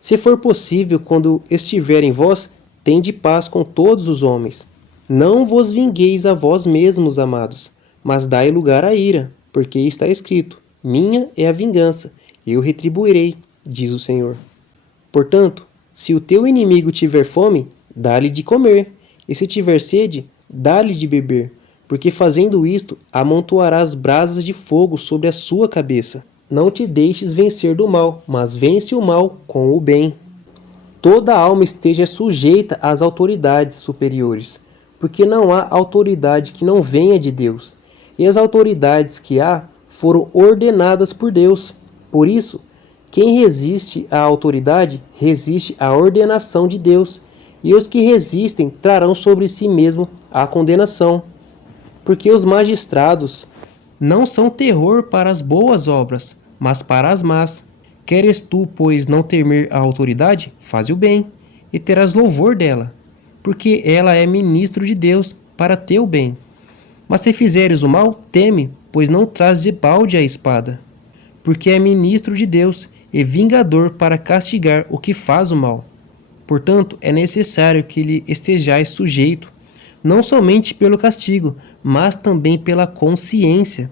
Se for possível, quando estiver em vós, tende paz com todos os homens. Não vos vingueis a vós mesmos, amados, mas dai lugar à ira, porque está escrito: minha é a vingança, eu retribuirei, diz o Senhor. Portanto, se o teu inimigo tiver fome, dá-lhe de comer, e se tiver sede, dá-lhe de beber, porque fazendo isto, amontoarás brasas de fogo sobre a sua cabeça. Não te deixes vencer do mal, mas vence o mal com o bem. Toda alma esteja sujeita às autoridades superiores, porque não há autoridade que não venha de Deus, e as autoridades que há foram ordenadas por Deus. Por isso, quem resiste à autoridade, resiste à ordenação de Deus, e os que resistem trarão sobre si mesmo a condenação. Porque os magistrados não são terror para as boas obras, mas para as más. Queres tu, pois, não temer a autoridade? Faze o bem, e terás louvor dela, porque ela é ministro de Deus para teu bem. Mas se fizeres o mal, teme, pois não traz de balde a espada, porque é ministro de Deus e vingador para castigar o que faz o mal. Portanto, é necessário que lhe estejais sujeito, não somente pelo castigo, mas também pela consciência.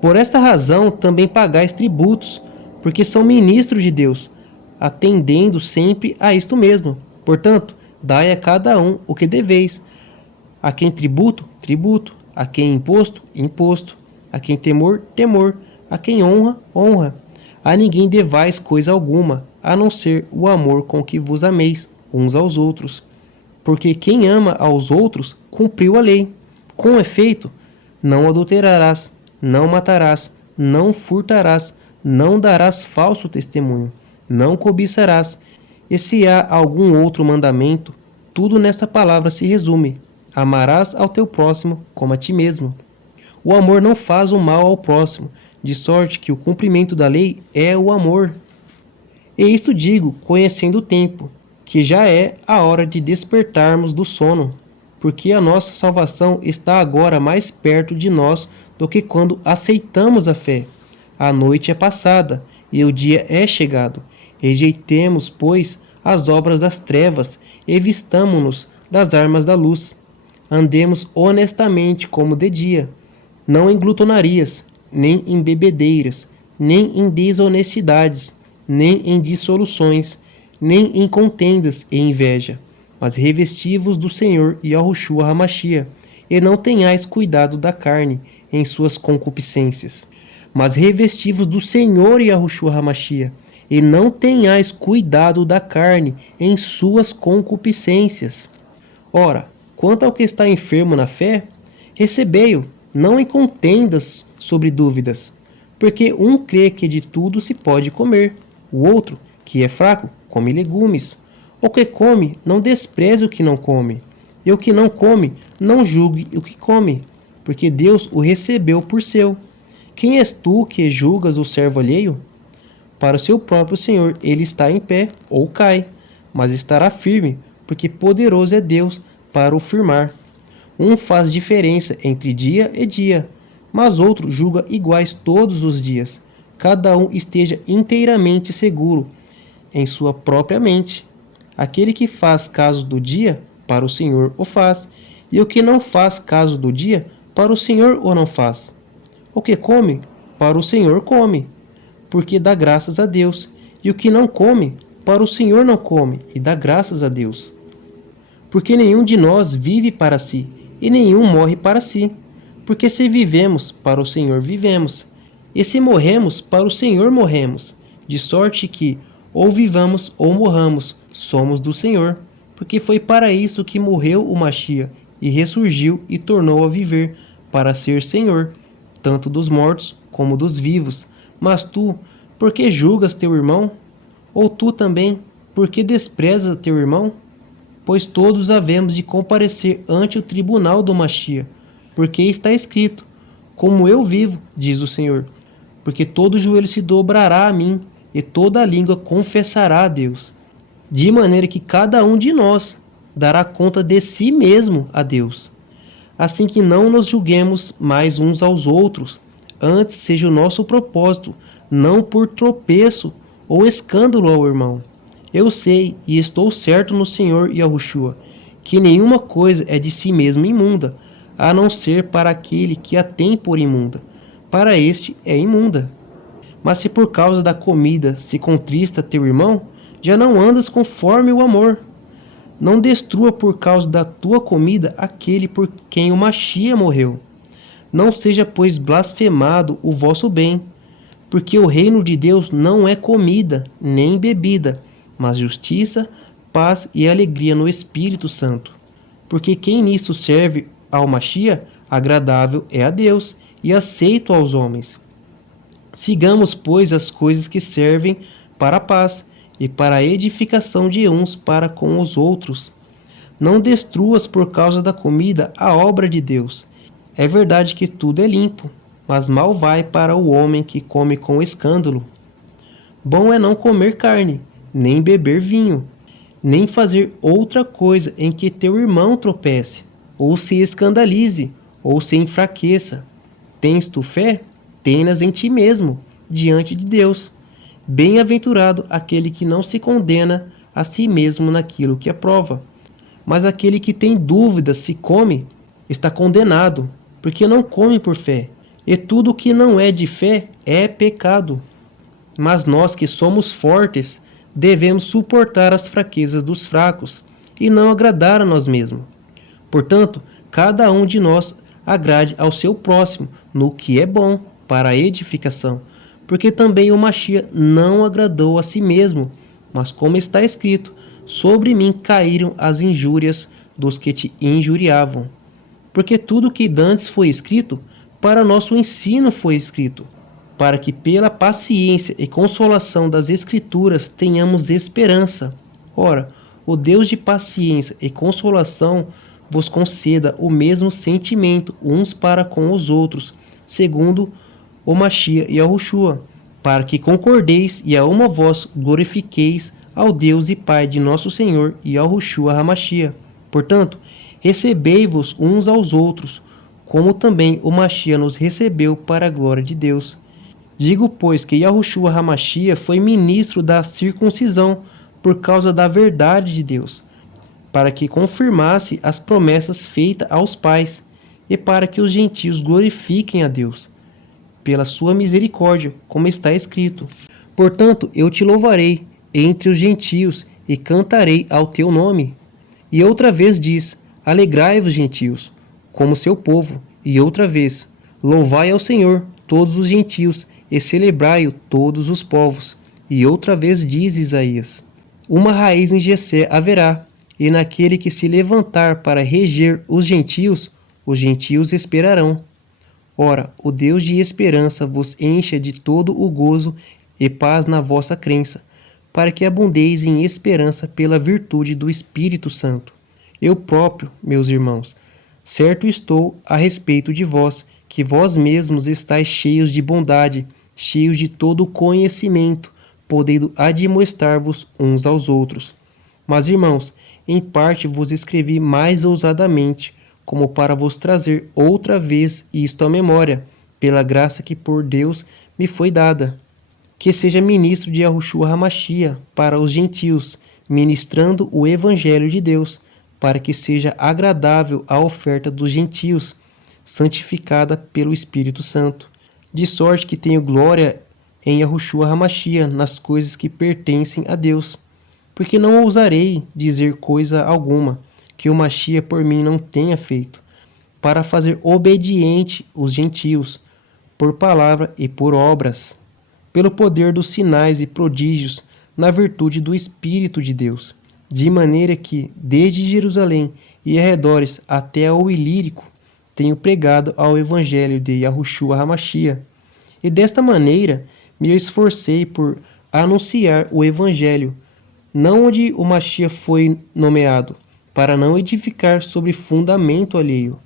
Por esta razão também pagais tributos, porque são ministros de Deus, atendendo sempre a isto mesmo. Portanto, dai a cada um o que deveis. A quem tributo, tributo. A quem imposto, imposto. A quem temor, temor. A quem honra, honra. A ninguém devais coisa alguma, a não ser o amor com que vos ameis uns aos outros. Porque quem ama aos outros, cumpriu a lei. Com efeito, não adulterarás, não matarás, não furtarás, não darás falso testemunho, não cobiçarás. E se há algum outro mandamento, tudo nesta palavra se resume: amarás ao teu próximo como a ti mesmo. O amor não faz o mal ao próximo, de sorte que o cumprimento da lei é o amor. E isto digo, conhecendo o tempo, que já é a hora de despertarmos do sono, porque a nossa salvação está agora mais perto de nós do que quando aceitamos a fé. A noite é passada e o dia é chegado. Rejeitemos, pois, as obras das trevas e vistamo-nos das armas da luz. Andemos honestamente como de dia, não em glutonarias, nem em bebedeiras, nem em desonestidades, nem em dissoluções, nem em contendas e inveja, mas revesti-vos do Senhor Yahushua Hamashia, e não tenhais cuidado da carne em suas concupiscências. Mas revesti-vos do Senhor Yahushua HaMashiach, e não tenhais cuidado da carne em suas concupiscências. Ora, quanto ao que está enfermo na fé, recebei-o, não em contendas sobre dúvidas, porque um crê que de tudo se pode comer, o outro, que é fraco, come legumes. O que come, não despreze o que não come, e o que não come, não julgue o que come, porque Deus o recebeu por seu. Quem és tu que julgas o servo alheio? Para o seu próprio Senhor ele está em pé ou cai, mas estará firme, porque poderoso é Deus para o firmar. Um faz diferença entre dia e dia, mas outro julga iguais todos os dias. Cada um esteja inteiramente seguro em sua própria mente. Aquele que faz caso do dia, para o Senhor o faz, e o que não faz caso do dia, para o Senhor o não faz. O que come, para o Senhor come, porque dá graças a Deus, e o que não come, para o Senhor não come, e dá graças a Deus. Porque nenhum de nós vive para si, e nenhum morre para si. Porque se vivemos, para o Senhor vivemos, e se morremos, para o Senhor morremos, de sorte que, ou vivamos ou morramos, somos do Senhor. Porque foi para isso que morreu o Mashiach, e ressurgiu e tornou a viver, para ser Senhor, tanto dos mortos como dos vivos. Mas tu, por que julgas teu irmão? Ou tu também, por que desprezas teu irmão? Pois todos havemos de comparecer ante o tribunal do Mashiach, porque está escrito, como eu vivo, diz o Senhor, porque todo joelho se dobrará a mim, e toda língua confessará a Deus, de maneira que cada um de nós dará conta de si mesmo a Deus. Assim que não nos julguemos mais uns aos outros, antes seja o nosso propósito, não por tropeço ou escândalo ao irmão. Eu sei e estou certo no Senhor Yahushua, que nenhuma coisa é de si mesma imunda, a não ser para aquele que a tem por imunda. Para este é imunda. Mas se por causa da comida se contrista teu irmão, já não andas conforme o amor. Não destrua por causa da tua comida aquele por quem o Mashiach morreu. Não seja, pois, blasfemado o vosso bem, porque o reino de Deus não é comida nem bebida, mas justiça, paz e alegria no Espírito Santo. Porque quem nisso serve ao Mashiach, agradável é a Deus e aceito aos homens. Sigamos, pois, as coisas que servem para a paz e para a edificação de uns para com os outros. Não destruas por causa da comida a obra de Deus. É verdade que tudo é limpo, mas mal vai para o homem que come com escândalo. Bom é não comer carne, nem beber vinho, nem fazer outra coisa em que teu irmão tropece, ou se escandalize, ou se enfraqueça. Tens tu fé? Tê-nas em ti mesmo, diante de Deus. Bem-aventurado aquele que não se condena a si mesmo naquilo que aprova. Mas aquele que tem dúvidas se come, está condenado, porque não come por fé. E tudo que não é de fé é pecado. Mas nós que somos fortes, devemos suportar as fraquezas dos fracos, e não agradar a nós mesmos. Portanto, cada um de nós agrade ao seu próximo no que é bom para a edificação, porque também o Mashiach não agradou a si mesmo, mas como está escrito, sobre mim caíram as injúrias dos que te injuriavam. Porque tudo que dantes foi escrito, para nosso ensino foi escrito, para que pela paciência e consolação das Escrituras tenhamos esperança. Ora, o Deus de paciência e consolação vos conceda o mesmo sentimento uns para com os outros, segundo o Mashiach e Yahushua, para que concordeis e a uma voz glorifiqueis ao Deus e Pai de nosso Senhor Yahushua HaMashiach. Portanto, recebei-vos uns aos outros, como também o Mashiach nos recebeu para a glória de Deus. Digo, pois, que Yahushua HaMashiach foi ministro da circuncisão por causa da verdade de Deus, para que confirmasse as promessas feitas aos pais, e para que os gentios glorifiquem a Deus, pela sua misericórdia, como está escrito. Portanto, eu te louvarei entre os gentios, e cantarei ao teu nome. E outra vez diz, alegrai-vos, gentios, como seu povo. E outra vez, louvai ao Senhor todos os gentios, e celebrai-o todos os povos. E outra vez diz Isaías: uma raiz em Jessé haverá, e naquele que se levantar para reger os gentios esperarão. Ora, o Deus de esperança vos encha de todo o gozo e paz na vossa crença, para que abundeis em esperança pela virtude do Espírito Santo. Eu próprio, meus irmãos, certo estou a respeito de vós, que vós mesmos estáis cheios de bondade, cheios de todo conhecimento, podendo admoestar-vos uns aos outros. Mas, irmãos, em parte vos escrevi mais ousadamente, como para vos trazer outra vez isto à memória, pela graça que por Deus me foi dada. Que seja ministro de Yahushua HaMashiach para os gentios, ministrando o Evangelho de Deus, para que seja agradável a oferta dos gentios, santificada pelo Espírito Santo. De sorte que tenho glória em Yahushua HaMashiach nas coisas que pertencem a Deus. Porque não ousarei dizer coisa alguma que o Mashiach por mim não tenha feito, para fazer obediente os gentios, por palavra e por obras, pelo poder dos sinais e prodígios, na virtude do Espírito de Deus, de maneira que, desde Jerusalém e arredores até ao Ilírico, tenho pregado ao Evangelho de Yahushua HaMashiach, e desta maneira me esforcei por anunciar o Evangelho, não onde o Mashiach foi nomeado, para não edificar sobre fundamento alheio.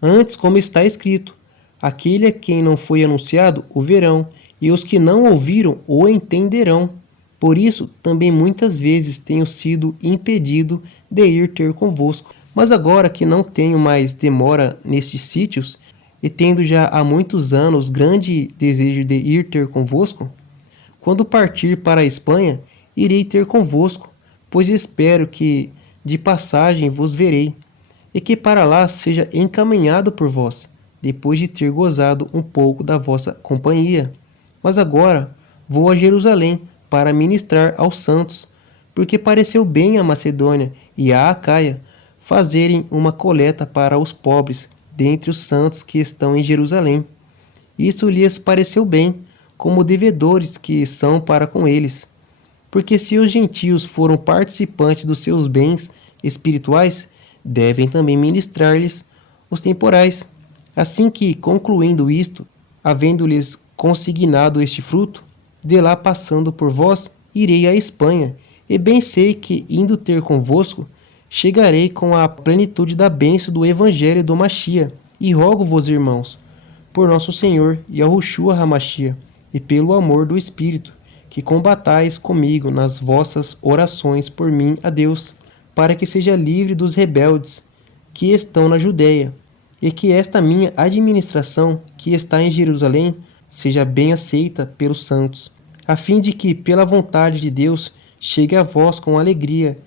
Antes, como está escrito, aquele a quem não foi anunciado o verão, e os que não ouviram o entenderão. Por isso, também muitas vezes tenho sido impedido de ir ter convosco. Mas agora que não tenho mais demora nestes sítios, e tendo já há muitos anos grande desejo de ir ter convosco, quando partir para a Espanha, irei ter convosco, pois espero que de passagem vos verei, e que para lá seja encaminhado por vós, depois de ter gozado um pouco da vossa companhia. Mas agora vou a Jerusalém para ministrar aos santos, porque pareceu bem a Macedônia e a Acaia fazerem uma coleta para os pobres dentre os santos que estão em Jerusalém. Isso lhes pareceu bem, como devedores que são para com eles. Porque se os gentios foram participantes dos seus bens espirituais, devem também ministrar-lhes os temporais. Assim que, concluindo isto, havendo-lhes consignado este fruto, de lá passando por vós, irei à Espanha, e bem sei que, indo ter convosco, chegarei com a plenitude da bênção do Evangelho do Mashiach, e rogo-vos, irmãos, por nosso Senhor Yahushua HaMashiach, e pelo amor do Espírito, que combatais comigo nas vossas orações por mim a Deus, para que seja livre dos rebeldes que estão na Judéia, e que esta minha administração, que está em Jerusalém, seja bem aceita pelos santos, a fim de que, pela vontade de Deus, chegue a vós com alegria,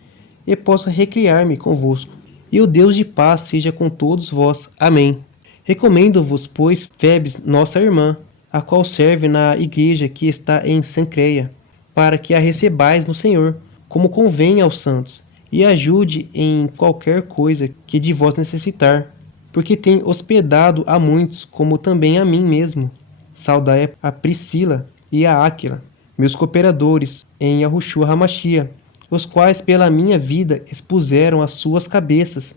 e possa recriar-me convosco. E o Deus de paz seja com todos vós. Amém. Recomendo-vos, pois, Febes, nossa irmã, a qual serve na igreja que está em Sancreia, para que a recebais no Senhor, como convém aos santos, e ajude em qualquer coisa que de vós necessitar, porque tem hospedado a muitos, como também a mim mesmo. Saudai a Priscila e a Áquila, meus cooperadores em Yahushua HaMashiach, os quais pela minha vida expuseram as suas cabeças,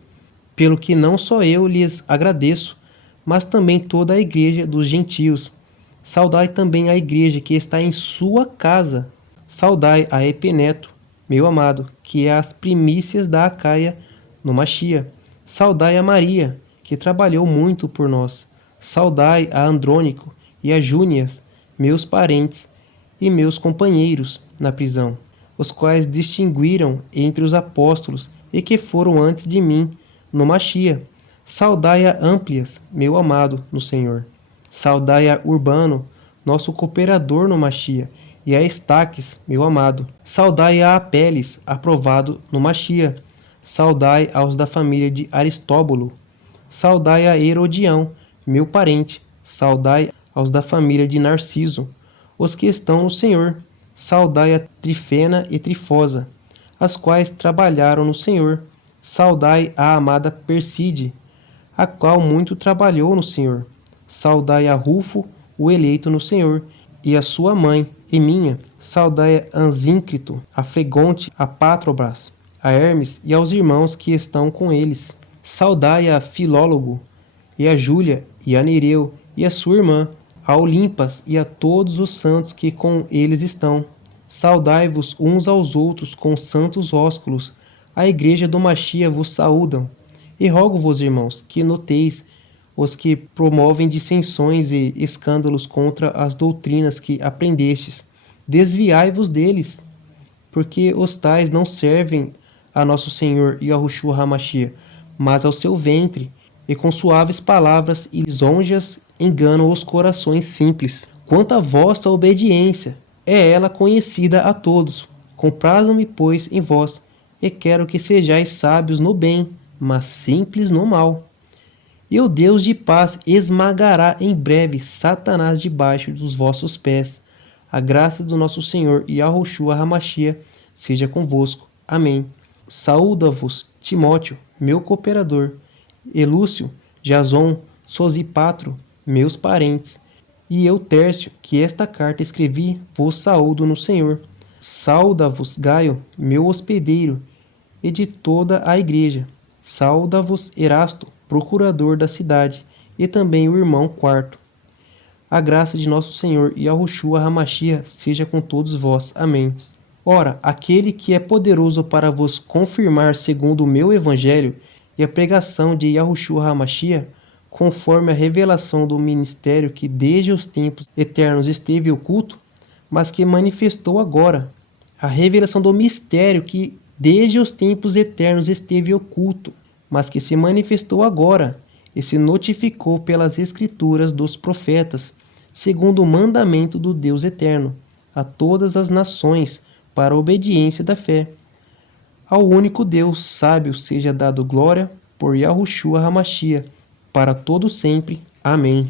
pelo que não só eu lhes agradeço, mas também toda a igreja dos gentios. Saudai também a igreja que está em sua casa. Saudai a Epeneto, meu amado, que é as primícias da Acaia no Mashiach. Saudai a Maria, que trabalhou muito por nós. Saudai a Andrônico e a Júnias, meus parentes e meus companheiros na prisão, os quais distinguiram entre os apóstolos e que foram antes de mim no Mashiach. Saudai a Amplias, meu amado no Senhor. Saudai a Urbano, nosso cooperador no Mashiach, e a Estaques, meu amado. Saudai a Apeles, aprovado no Mashiach. Saudai aos da família de Aristóbulo. Saudai a Herodião, meu parente. Saudai aos da família de Narciso, os que estão no Senhor. Saudai a Trifena e Trifosa, as quais trabalharam no Senhor. Saudai a amada Perside, a qual muito trabalhou no Senhor. Saudai a Rufo, o eleito no Senhor, e a sua mãe, e minha. Saudai a Ansíncrito, a Flegonte, a Patrobras, a Hermes e aos irmãos que estão com eles. Saudai a Filólogo, e a Júlia, e a Nereu, e a sua irmã, a Olimpas e a todos os santos que com eles estão. Saudai-vos uns aos outros com santos ósculos. A igreja do Machia vos saúdam. E rogo-vos, irmãos, que noteis os que promovem dissensões e escândalos contra as doutrinas que aprendestes. Desviai-vos deles, porque os tais não servem a nosso Senhor Yahushua HaMashiach, mas ao seu ventre, e com suaves palavras e lisonjas enganam os corações simples. Quanto à vossa obediência, é ela conhecida a todos. Comprazam-me, pois, em vós, e quero que sejais sábios no bem, mas simples no mal. E o Deus de paz esmagará em breve Satanás debaixo dos vossos pés. A graça do nosso Senhor Yahushua HaMashiach seja convosco. Amém. Saúda-vos, Timóteo, meu cooperador, e Lúcio, Jason, Sosipatro, meus parentes, e eu, Tércio, que esta carta escrevi, vos saúdo no Senhor. Sauda-vos, Gaio, meu hospedeiro, e de toda a igreja. Sauda-vos, Erasto, procurador da cidade, e também o irmão Quarto. A graça de nosso Senhor Yahushua HaMashiach seja com todos vós. Amém. Ora, aquele que é poderoso para vos confirmar segundo o meu evangelho e a pregação de Yahushua HaMashiach, conforme a revelação do ministério que desde os tempos eternos esteve oculto, mas que manifestou agora. A revelação do mistério que desde os tempos eternos esteve oculto, mas que se manifestou agora e se notificou pelas escrituras dos profetas, segundo o mandamento do Deus eterno, a todas as nações, para a obediência da fé. Ao único Deus sábio seja dado glória por Yahushua HaMashiach, para todo sempre. Amém.